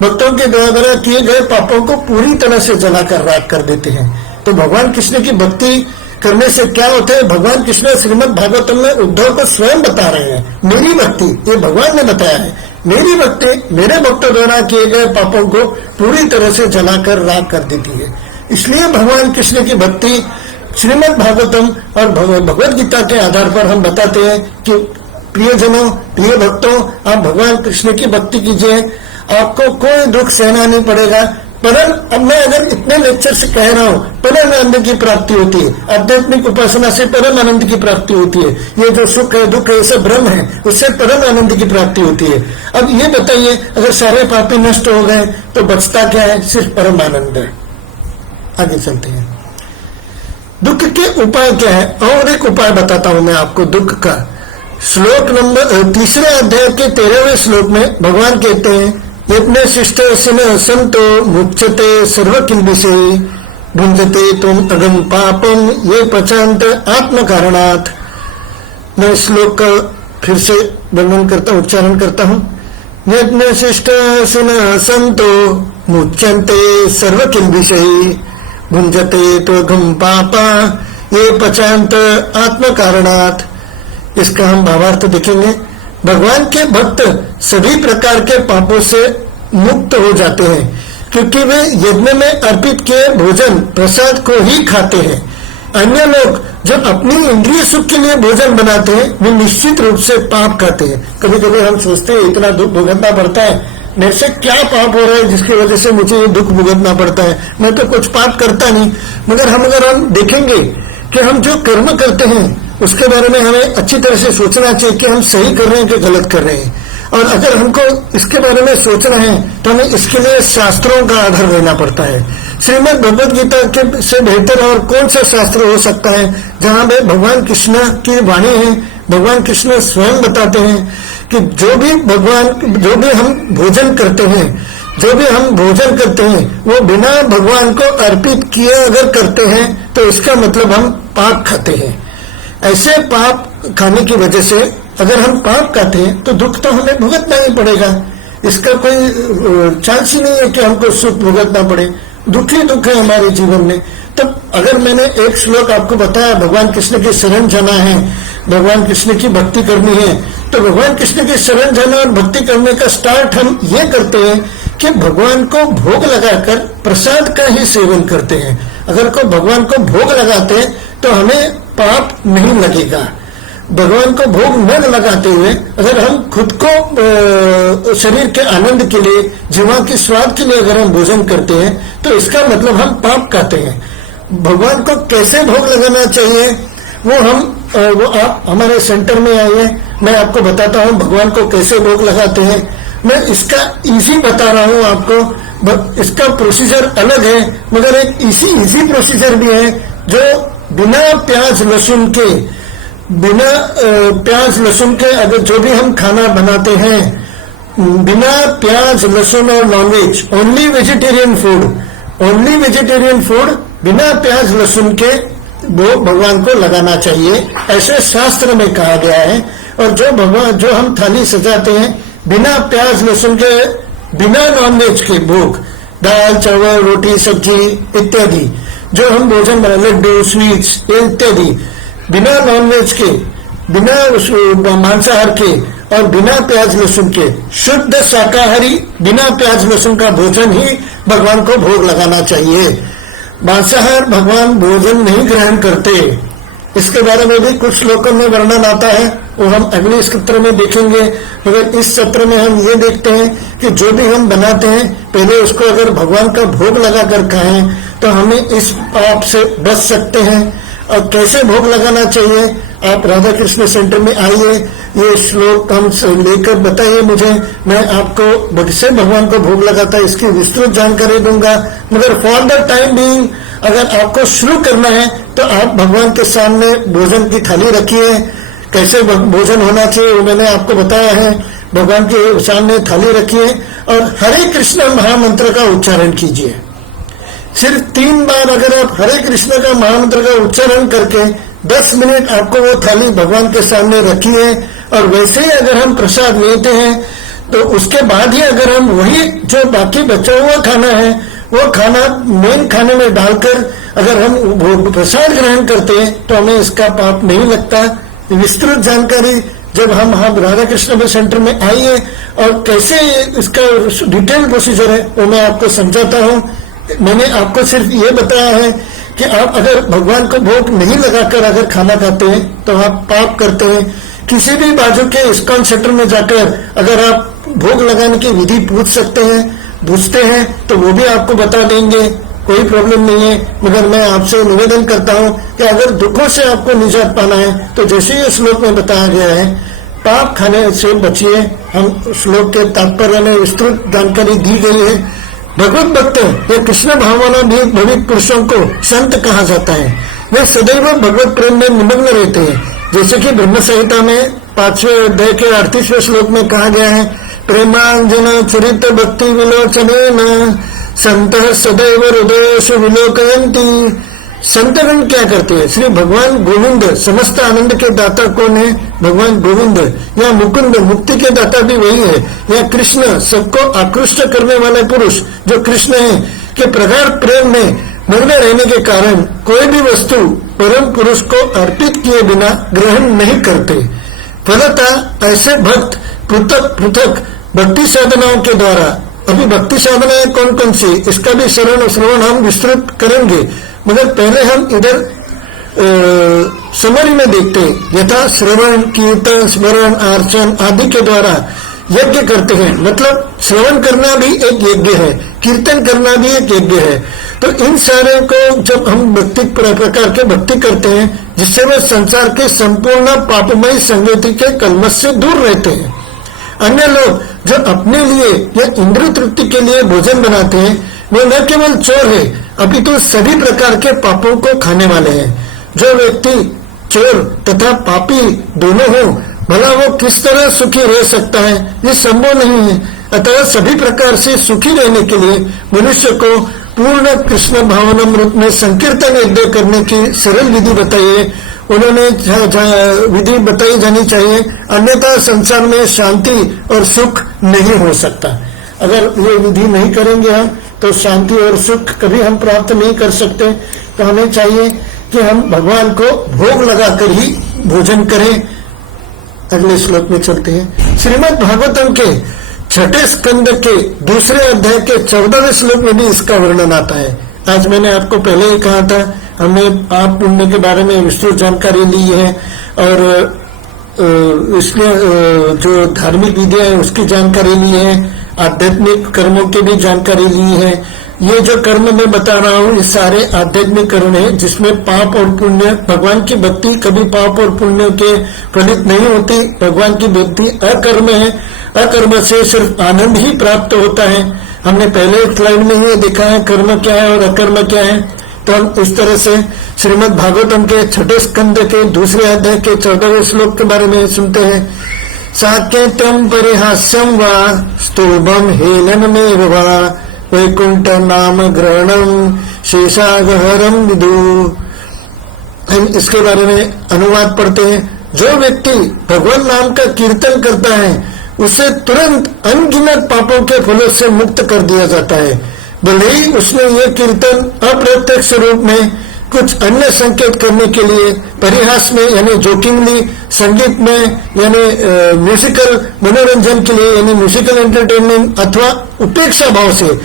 भक्तों के द्वारा किए गए पापों को पूरी तरह से जलाकर राख कर देते हैं। तो भगवान कृष्ण की भक्ति करने से क्या होता है? भगवान कृष्ण श्रीमद् भागवतम में उद्धव को स्वयं बता रहे हैं, मेरी भक्ति, ये भगवान ने बताया है, मेरी भक्ति मेरे भक्तों द्वारा किए गए पापों को पूरी तरह से जलाकर राख कर देती है। इसलिए भगवान कृष्ण की भक्ति श्रीमद् भागवतम और भगवद गीता के आधार पर हम बताते हैं कि प्रियजनों, प्रिय भक्तों, आप भगवान कृष्ण की भक्ति कीजिए, आपको कोई दुख सहना नहीं पड़ेगा। परम, अब मैं अगर इतने लेक्चर से कह रहा हूँ, परम आनंद की प्राप्ति होती है, आध्यात्मिक उपासना से परम आनंद की प्राप्ति होती है। ये जो सुख है, दुख है, ये सब भ्रम है, उससे परम आनंद की प्राप्ति होती है। अब ये बताइए, अगर सारे पापी नष्ट हो गए तो बचता क्या है? सिर्फ परम आनंद है। आगे चलते हैं। दुख के उपाय क्या है? और एक उपाय बताता हूं मैं आपको दुख का। श्लोक नंबर 3 अध्याय के 13वें श्लोक में भगवान कहते हैं, यज्ञ शिष्ट संतो मुच्यते सर्व किल्बिषे भुंजते तुम अगम पापम ये पचांत आत्म कारणात्। मैं श्लोक का फिर से वर्णन करता हूँ, उच्चारण करता हूँ। यज्ञ शिष्ट संतो मुच्यन्ते सर्व किल्बिषे भुंजते तो घम पापा ये पचांत आत्म कारणात्। इसका हम भावार्थ देखेंगे। भगवान के भक्त सभी प्रकार के पापों से मुक्त हो जाते हैं, क्योंकि वे यज्ञ में अर्पित किए भोजन प्रसाद को ही खाते हैं। अन्य लोग जो अपनी इंद्रिय सुख के लिए भोजन बनाते हैं, वे निश्चित रूप से पाप खाते हैं। कभी कभी हम सोचते हैं इतना दुख भुगतना पड़ता है, मेरे से क्या पाप हो रहा है जिसकी वजह से मुझे ये दुख भुगतना पड़ता है? मैं तो कुछ पाप करता नहीं। मगर अगर हम देखेंगे कि हम जो कर्म करते हैं उसके बारे में हमें अच्छी तरह से सोचना चाहिए कि हम सही कर रहे हैं कि गलत कर रहे हैं। और अगर हमको इसके बारे में सोचना है तो हमें इसके लिए शास्त्रों का आधार लेना पड़ता है। श्रीमद् भगवद गीता के से बेहतर और कौन सा शास्त्र हो सकता है जहाँ पे भगवान कृष्ण की वाणी है। भगवान कृष्ण स्वयं बताते हैं कि जो भी हम भोजन करते हैं, जो भी हम भोजन करते हैं वो बिना भगवान को अर्पित किए अगर करते हैं तो इसका मतलब हम पाप खाते हैं। ऐसे पाप खाने की वजह से अगर हम पाप खाते हैं तो दुख तो हमें भुगतना ही पड़ेगा। इसका कोई चांस ही नहीं है कि हमको सुख भुगतना पड़े। दुख ही दुख है हमारे जीवन में। तब अगर मैंने एक श्लोक आपको बताया, भगवान कृष्ण की शरण जाना है, भगवान कृष्ण की भक्ति करनी है, तो भगवान कृष्ण की शरण जाना और भक्ति करने का स्टार्ट हम ये करते हैं कि भगवान को भोग लगाकर प्रसाद का ही सेवन करते हैं। अगर को भगवान को भोग लगाते हैं तो हमें पाप नहीं लगेगा। भगवान को भोग न लगाते हुए अगर हम खुद को शरीर के आनंद के लिए, जीवा के स्वाद के लिए अगर हम भोजन करते हैं तो इसका मतलब हम पाप खाते हैं। भगवान को कैसे भोग लगाना चाहिए वो आप हमारे सेंटर में आइए, मैं आपको बताता हूँ भगवान को कैसे भोग लगाते हैं। मैं इसका इजी बता रहा हूँ आपको। इसका प्रोसीजर अलग है मगर एक इजी प्रोसीजर भी है जो बिना प्याज लहसुन के अगर जो भी हम खाना बनाते हैं, बिना प्याज लहसुन और नॉनवेज, ओनली वेजिटेरियन फूड बिना प्याज लहसुन के वो भगवान को लगाना चाहिए, ऐसे शास्त्र में कहा गया है। और जो हम थाली सजाते हैं बिना प्याज लहसुन के, बिना नॉनवेज के भोग, दाल चावल रोटी सब्जी इत्यादि जो हम भोजन बना, लड्डू स्वीट्स इत्यादि, बिना नॉनवेज के, बिना मांसाहार के और बिना प्याज लहसुन के, शुद्ध शाकाहारी बिना प्याज लहसुन का भोजन ही भगवान को भोग लगाना चाहिए। मांसाहार भगवान भोजन नहीं ग्रहण करते। इसके बारे में भी कुछ श्लोकों में वर्णन आता है, वो हम अगले सत्र में देखेंगे। मगर इस सत्र में हम ये देखते हैं कि जो भी हम बनाते हैं पहले उसको अगर भगवान का भोग लगा कर खाएं तो हमें इस पाप से बच सकते हैं। और कैसे भोग लगाना चाहिए, आप राधा कृष्ण सेंटर में आइए, ये श्लोक हम लेकर बताइए मुझे, मैं आपको कैसे भगवान को भोग लगाता है इसकी विस्तृत जानकारी दूंगा। मगर फॉर द टाइम बीइंग अगर आपको शुरू करना है तो आप भगवान के सामने भोजन की थाली रखिए। कैसे भोजन होना चाहिए वो मैंने आपको बताया है। भगवान के सामने थाली रखिए और हरे कृष्ण महामंत्र का उच्चारण कीजिए। सिर्फ 3 बार अगर आप हरे कृष्ण का महामंत्र का उच्चारण करके 10 मिनट आपको वो थाली भगवान के सामने रखिए। और वैसे ही अगर हम प्रसाद लेते हैं तो उसके बाद ही अगर हम वही जो बाकी बचा हुआ खाना है वो खाना मेन खाने में डालकर अगर हम प्रसाद ग्रहण करते हैं तो हमें इसका पाप नहीं लगता। विस्तृत जानकारी जब हम राधा कृष्ण सेंटर में आइए और कैसे इसका डिटेल प्रोसीजर है वो मैं आपको समझाता हूँ। मैंने आपको सिर्फ ये बताया है कि आप अगर भगवान को भोग नहीं लगाकर अगर खाना खाते हैं तो आप पाप करते हैं। किसी भी बाजू के इस्कॉन सेंटर में जाकर अगर आप भोग लगाने की विधि पूछते हैं तो वो भी आपको बता देंगे, कोई प्रॉब्लम नहीं है। मगर मैं आपसे निवेदन करता हूँ कि अगर दुखों से आपको निजात पाना है तो जैसे ये श्लोक में बताया गया है पाप खाने से बचिए। हम श्लोक के तात्पर्य में विस्तृत जानकारी दी गई है। भगवत भक्त या कृष्ण भावना भी भविक पुरुषों को संत कहा जाता है। वे सदैव भगवत प्रेम में निमग्न रहते हैं। जैसे कि ब्रह्म संहिता में 5वें अध्याय के 38वें श्लोक में कहा गया है, प्रेमांजन चरित भक्ति विलोचनेन संत सदैव हृदयेषु विलोकयन्ति। संतगण क्या करते हैं? श्री भगवान गोविंद समस्त आनंद के दाता कौन है? भगवान गोविंद या मुकुंद मुक्ति के दाता भी वही है। या कृष्ण सबको आकृष्ट करने वाले पुरुष जो कृष्ण है के प्रगाढ़ प्रेम में मग्न रहने के कारण कोई भी वस्तु परम पुरुष को अर्पित किए बिना ग्रहण नहीं करते। फलतः ऐसे भक्त पृथक पृथक भक्ति साधनाओं के द्वारा, अभी भक्ति साधनाएं कौन कौन सी इसका भी श्रवण हम विस्तृत करेंगे। मगर पहले हम इधर समरी में देखते हैं। यथा श्रवण कीर्तन स्मरण अर्चन आदि के द्वारा यज्ञ करते हैं। मतलब श्रवण करना भी एक यज्ञ है, कीर्तन करना भी एक यज्ञ है। तो इन सारे को जब हम भक्ति प्रकार के भक्ति करते हैं जिससे वे संसार के संपूर्ण पापमय संगति के कलमश से दूर रहते हैं। अन्य लोग जो अपने लिए या इंद्रिय तृप्ति के लिए भोजन बनाते हैं वो न केवल चोर है अपितु सभी प्रकार के पापों को खाने वाले हैं। जो व्यक्ति चोर तथा पापी दोनों हो, भला वो किस तरह सुखी रह सकता है? ये संभव नहीं है। अतः सभी प्रकार से सुखी रहने के लिए मनुष्य को पूर्ण कृष्ण भावनामृत में संकीर्तन यज्ञ करने की सरल विधि बताई है। उन्होंने विधि बताई जानी चाहिए, अन्यथा संसार में शांति और सुख नहीं हो सकता। अगर ये विधि नहीं करेंगे हम तो शांति और सुख कभी हम प्राप्त नहीं कर सकते। तो हमें चाहिए कि हम भगवान को भोग लगाकर ही भोजन करें। अगले श्लोक में चलते हैं। श्रीमद् भागवतम के छठे स्कंद के दूसरे अध्याय के 14वें श्लोक में भी इसका वर्णन आता है। आज मैंने आपको पहले ही कहा था, हमने पाप पुण्य के बारे में विस्तृत जानकारी ली है और इसलिए जो धार्मिक विधियां है उसकी जानकारी ली है, आध्यात्मिक कर्मों की भी जानकारी ली है। ये जो कर्म मैं बता रहा हूँ ये सारे आध्यात्मिक कर्म है, जिसमें पाप और पुण्य, भगवान की भक्ति कभी पाप और पुण्य के फलित नहीं होती। भगवान की भक्ति अकर्म है, अकर्म से सिर्फ आनंद ही प्राप्त होता है। हमने पहले स्लाइड में ही देखा है कर्म क्या है और अकर्म क्या है। तो हम इस तरह से श्रीमद् भागवतम के छठे स्कंद के दूसरे अध्याय के 14वें श्लोक के बारे में सुनते हैं। साकेत्यम परिहास्यम वा स्तोभम हेलनमेव वा वैकुंठ नाम ग्रहणम शेषागहरम विदु। हम इसके बारे में अनुवाद पढ़ते हैं। जो व्यक्ति भगवान नाम का कीर्तन करता है उसे तुरंत अनगिनत पापों के फलों से मुक्त कर दिया जाता है। भले ही उसने ये कीर्तन अप्रत्यक्ष रूप में कुछ अन्य संकेत करने के लिए परिहास में यानी जोकिंगली, संगीत में यानी म्यूजिकल मनोरंजन के लिए यानी म्यूजिकल एंटरटेनमेंट अथवा उपेक्षा भाव से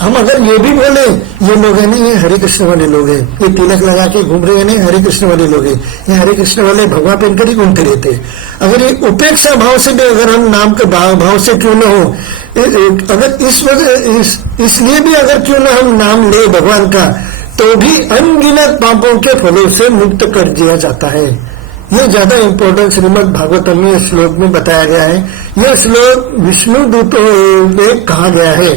हम अगर ये भी बोले ये लोग है नहीं, ये हरे कृष्ण वाले लोग हैं, ये तिलक लगा के घूम रहे हैं नहीं, हरे कृष्ण वाले लोग हैं, ये हरे कृष्ण वाले भगवा पहनकर ही घूमते रहते हैं। अगर ये उपेक्षा भाव से भी अगर हम नाम के भाव से क्यों न हो, अगर इस वजह इसलिए भी अगर क्यों न हम नाम ले भगवान का, तो भी अनगिनत पापों के फलों से मुक्त कर दिया जाता है। ये ज्यादा इम्पोर्टेंट श्रीमद् भागवतम में श्लोक में बताया गया है। यह श्लोक विष्णु दूतों में कहा गया है।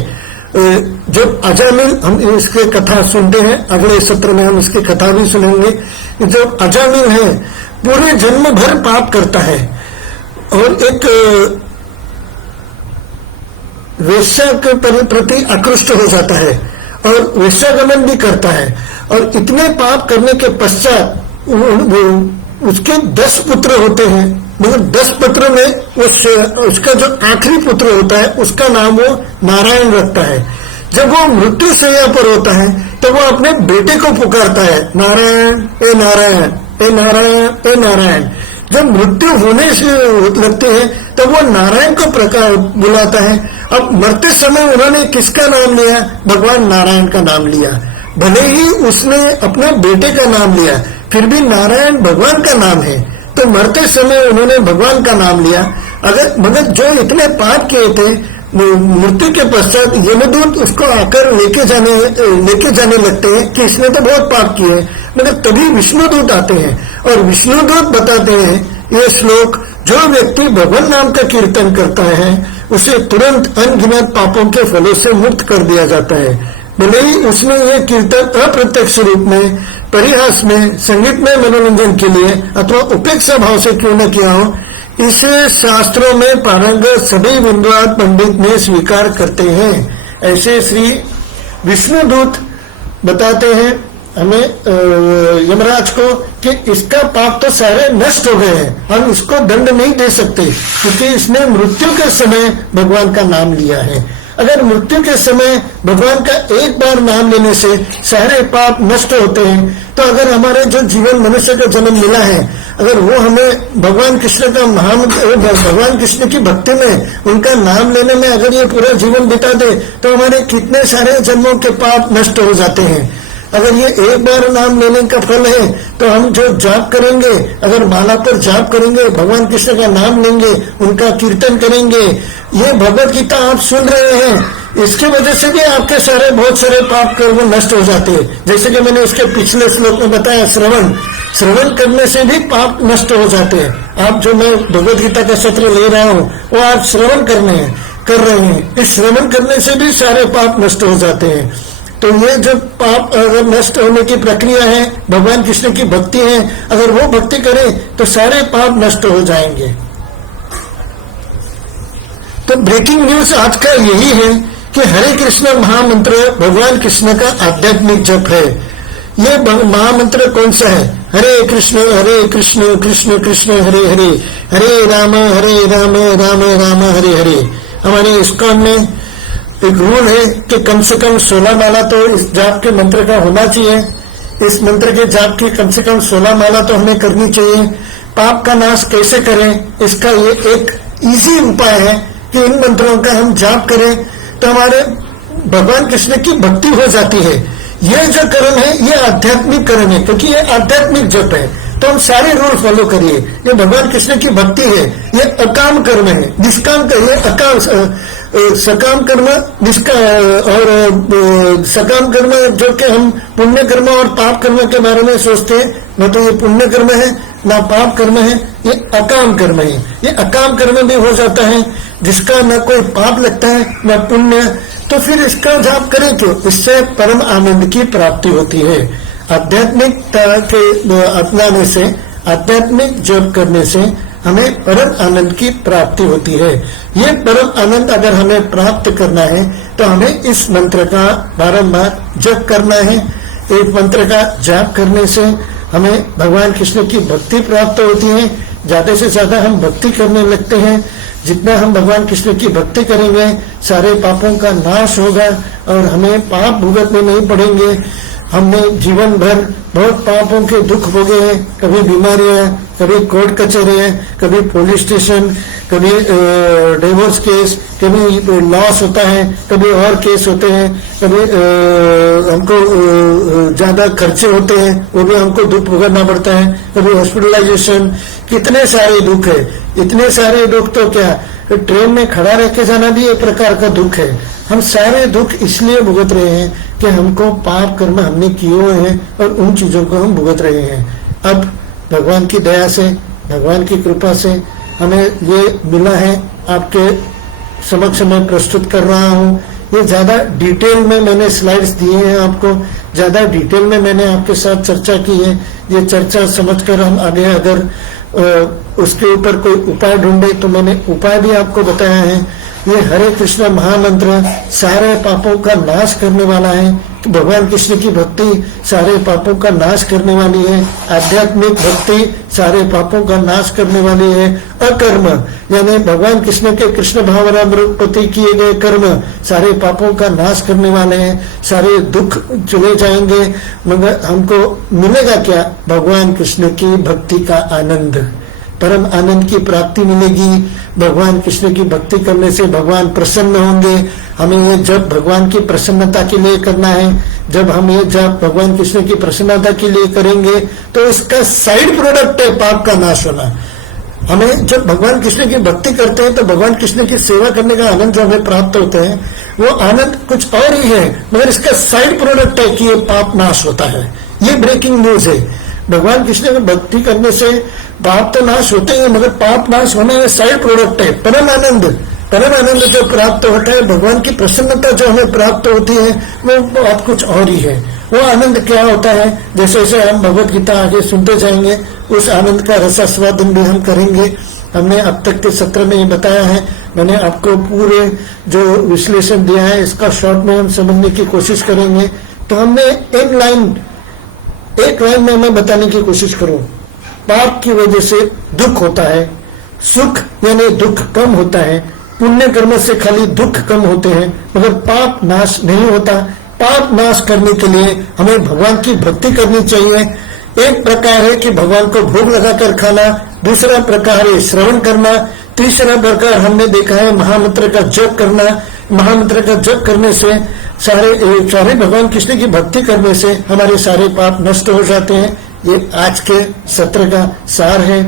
जो अजामिल, हम इसके कथा सुनते हैं, अगले सत्र में हम इसकी कथा भी सुनेंगे। जो अजामिल है पूरे जन्म भर पाप करता है और एक वेश्या के प्रति आकृष्ट हो जाता है और वेश्यागमन भी करता है और इतने पाप करने के पश्चात उसके 10 पुत्र होते हैं, मगर 10 पुत्र में उसका जो आखिरी पुत्र होता है उसका नाम वो नारायण रखता है। जब वो मृत्यु शैया पर होता है तो वो अपने बेटे को पुकारता है, नारायण ए नारायण ए नारायण ए नारायण। जब मृत्यु होने से लगते हैं तो वो नारायण को प्रकार बुलाता है। अब मरते समय उन्होंने किसका नाम लिया? भगवान नारायण का नाम लिया। भले ही उसने अपने बेटे का नाम लिया, फिर भी नारायण भगवान का नाम है, तो मरते समय उन्होंने भगवान का नाम लिया। मगर जो इतने पाप किए थे, मृत्यु के पश्चात यमदूत उसको आकर लेके जाने लगते हैं कि इसने तो बहुत पाप किए, मगर तभी विष्णुदूत आते हैं और विष्णुदूत बताते हैं ये श्लोक, जो व्यक्ति भगवान नाम का कीर्तन करता है उसे तुरंत अनगिनत पापों के फलों से मुक्त कर दिया जाता है। भले ही उसने ये कीर्तन अप्रत्यक्ष रूप में, परिहास में, संगीत में मनोरंजन के लिए अथवा उपेक्षा भाव से क्यों न किया हो, इसे शास्त्रों में पारंगत सभी विद्वान पंडित में स्वीकार करते हैं। ऐसे श्री विष्णुदूत बताते हैं हमें यमराज को कि इसका पाप तो सारे नष्ट हो गए हैं, हम इसको दंड नहीं दे सकते क्योंकि इसने मृत्यु के समय भगवान का नाम लिया है। अगर मृत्यु के समय भगवान का एक बार नाम लेने से सारे पाप नष्ट होते हैं, तो अगर हमारे जो जीवन मनुष्य का जन्म मिला है, अगर वो हमें भगवान कृष्ण का भगवान कृष्ण की भक्ति में, उनका नाम लेने में अगर ये पूरा जीवन बिता दे तो हमारे कितने सारे जन्मों के पाप नष्ट हो जाते हैं। अगर ये एक बार नाम लेने का फल है तो हम जो जाप करेंगे, अगर माला पर जाप करेंगे, भगवान कृष्ण का नाम लेंगे, उनका कीर्तन करेंगे, ये भगवत गीता आप सुन रहे हैं, इसके वजह से भी आपके सारे बहुत सारे पाप कर्म नष्ट हो जाते हैं। जैसे कि मैंने इसके पिछले श्लोक में बताया, श्रवण करने से भी पाप नष्ट हो जाते हैं। आप जो मैं भगवत गीता का सत्र ले रहा हूँ वो आप श्रवण कर रहे हैं, इस श्रवण करने से भी सारे पाप नष्ट हो जाते हैं। तो ये जो पाप अगर नष्ट होने की प्रक्रिया है, भगवान कृष्ण की भक्ति है, अगर वो भक्ति करें तो सारे पाप नष्ट हो जाएंगे। तो ब्रेकिंग न्यूज आज का यही है कि हरे कृष्ण महामंत्र भगवान कृष्ण का आध्यात्मिक जप है। ये महामंत्र कौन सा है? हरे कृष्ण कृष्ण कृष्ण हरे हरे, हरे राम राम राम हरे हरे। हमारे इस्कॉन में एक रूल है कि कम से कम 16 माला तो इस जाप के मंत्र का होना चाहिए। इस मंत्र के जाप की कम से कम 16 माला तो हमें करनी चाहिए। पाप का नाश कैसे करें, इसका ये एक इजी उपाय है कि इन मंत्रों का हम जाप करें तो हमारे भगवान कृष्ण की भक्ति हो जाती है। ये जो कर्म है ये आध्यात्मिक कर्म है, क्योंकि ये आध्यात्मिक जप है। तो हम सारे रूल फॉलो करिए। ये भगवान कृष्ण की भक्ति है, ये अकाम कर्म है, निष्काम कर्म, ये अकाम सकाम कर्म और सकाम कर्म जो कि हम पुण्य कर्म और पाप कर्म के बारे में सोचते हैं, न तो ये पुण्य कर्म है ना पाप कर्म है, ये अकाम कर्म है। ये अकाम कर्म भी हो जाता है जिसका न कोई पाप लगता है न पुण्य, तो फिर इसका जाप करें क्यों? इससे परम आनंद की प्राप्ति होती है। आध्यात्मिकता के अपनाने से, आध्यात्मिक जप करने से हमें परम आनंद की प्राप्ति होती है। ये परम आनंद अगर हमें प्राप्त करना है तो हमें इस मंत्र का बारंबार जप करना है। एक मंत्र का जाप करने से हमें भगवान कृष्ण की भक्ति प्राप्त होती है। ज्यादा से ज्यादा हम भक्ति करने लगते हैं। जितना हम भगवान कृष्ण की भक्ति करेंगे सारे पापों का नाश होगा और हमें पाप भुगतने नहीं पड़ेंगे। हमने जीवन भर बहुत पापों के दुख भोगे हैं, कभी बीमारियां, कभी कोर्ट कचहरियां, कभी पुलिस स्टेशन, कभी डिवोर्स केस, कभी लॉस होता है, कभी और केस होते हैं, कभी हमको ज्यादा खर्चे होते हैं, वो भी हमको दुख भुगतना पड़ता है, कभी हॉस्पिटलाइजेशन, कितने सारे दुख है। इतने सारे दुख तो क्या, ट्रेन में खड़ा रह के जाना भी एक प्रकार का दुख है। हम सारे दुख इसलिए भुगत रहे हैं कि हमको पाप कर्म हमने किए हुए हैं और उन चीजों को हम भुगत रहे हैं। अब भगवान की दया से, भगवान की कृपा से हमें ये मिला है, आपके समक्ष मैं प्रस्तुत कर रहा हूँ। ये ज्यादा डिटेल में मैंने स्लाइड्स दिए हैं आपको, ज्यादा डिटेल में मैंने आपके साथ चर्चा की है। ये चर्चा समझकर हम आगे अगर उसके ऊपर कोई उपाय ढूंढे तो मैंने उपाय भी आपको बताया है। ये हरे कृष्ण महामंत्र सारे पापों का नाश करने वाला है। तो भगवान कृष्ण की भक्ति सारे पापों का नाश करने वाली है। आध्यात्मिक भक्ति सारे पापों का नाश करने वाली है। अकर्म यानी भगवान कृष्ण के कृष्ण भावनामृत प्रति किए गए कर्म सारे पापों का नाश करने वाले हैं। सारे दुख चले जाएंगे, मगर हमको मिलेगा क्या? भगवान कृष्ण की भक्ति का आनंद, परम आनंद की प्राप्ति मिलेगी। भगवान कृष्ण की भक्ति करने से भगवान प्रसन्न होंगे। हमें ये जब भगवान की प्रसन्नता के लिए करना है। जब हम ये जब भगवान कृष्ण की प्रसन्नता के लिए करेंगे तो इसका साइड प्रोडक्ट है पाप का नाश होना। हमें जब भगवान कृष्ण की भक्ति करते हैं तो भगवान कृष्ण की सेवा करने का आनंद जो हमें प्राप्त होते हैं वो आनंद कुछ और ही है, मगर इसका साइड प्रोडक्ट है कि ये पाप नाश होता है। ये ब्रेकिंग न्यूज है। भगवान कृष्ण की भक्ति करने से पाप तो नाश होते हैं, मगर पाप नाश होना है साइड प्रोडक्ट है। परम आनंद, परम आनंद जो प्राप्त होता है, भगवान की प्रसन्नता जो हमें प्राप्त होती है वो बहुत कुछ और ही है। वो आनंद क्या होता है, जैसे जैसे हम भगवत गीता आगे सुनते जाएंगे उस आनंद का रसास्वादन भी हम करेंगे। हमने अब तक के सत्र में ये बताया है, मैंने आपको पूरे जो विश्लेषण दिया है इसका शॉर्ट में हम समझने की कोशिश करेंगे। तो हमने एक लाइन में मैं बताने की कोशिश करूं। पाप की वजह से दुख होता है, सुख यानी दुख कम होता है। पुण्य कर्म से खाली दुख कम होते हैं, मगर पाप नाश नहीं होता। पाप नाश करने के लिए हमें भगवान की भक्ति करनी चाहिए। एक प्रकार है कि भगवान को भोग लगाकर खाना, दूसरा प्रकार है श्रवण करना, तीसरा प्रकार हमने देखा है महामंत्र का जप करना। महामंत्र का जप करने से सारे भगवान कृष्ण की भक्ति करने से हमारे सारे पाप नष्ट हो जाते हैं। ये आज के सत्र का सार है।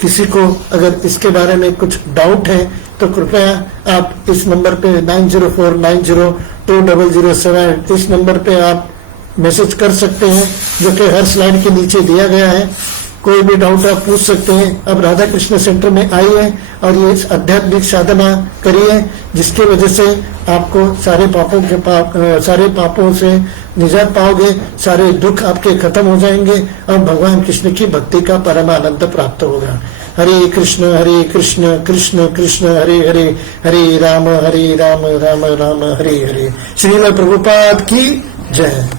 किसी को अगर इसके बारे में कुछ डाउट है तो कृपया आप इस नंबर पे 9049020007 इस नंबर पे आप मैसेज कर सकते हैं, जो कि हर स्लाइड के नीचे दिया गया है। कोई भी डाउट आप पूछ सकते हैं। अब राधा कृष्ण सेंटर में आइए और ये आध्यात्मिक साधना करिए, जिसकी वजह से आपको सारे पापों से निजात पाओगे, सारे दुख आपके खत्म हो जाएंगे और भगवान कृष्ण की भक्ति का परम आनंद प्राप्त होगा। हरे कृष्ण कृष्ण कृष्ण हरे हरे, हरे राम राम राम हरे हरे। श्रील प्रभुपाद की जय।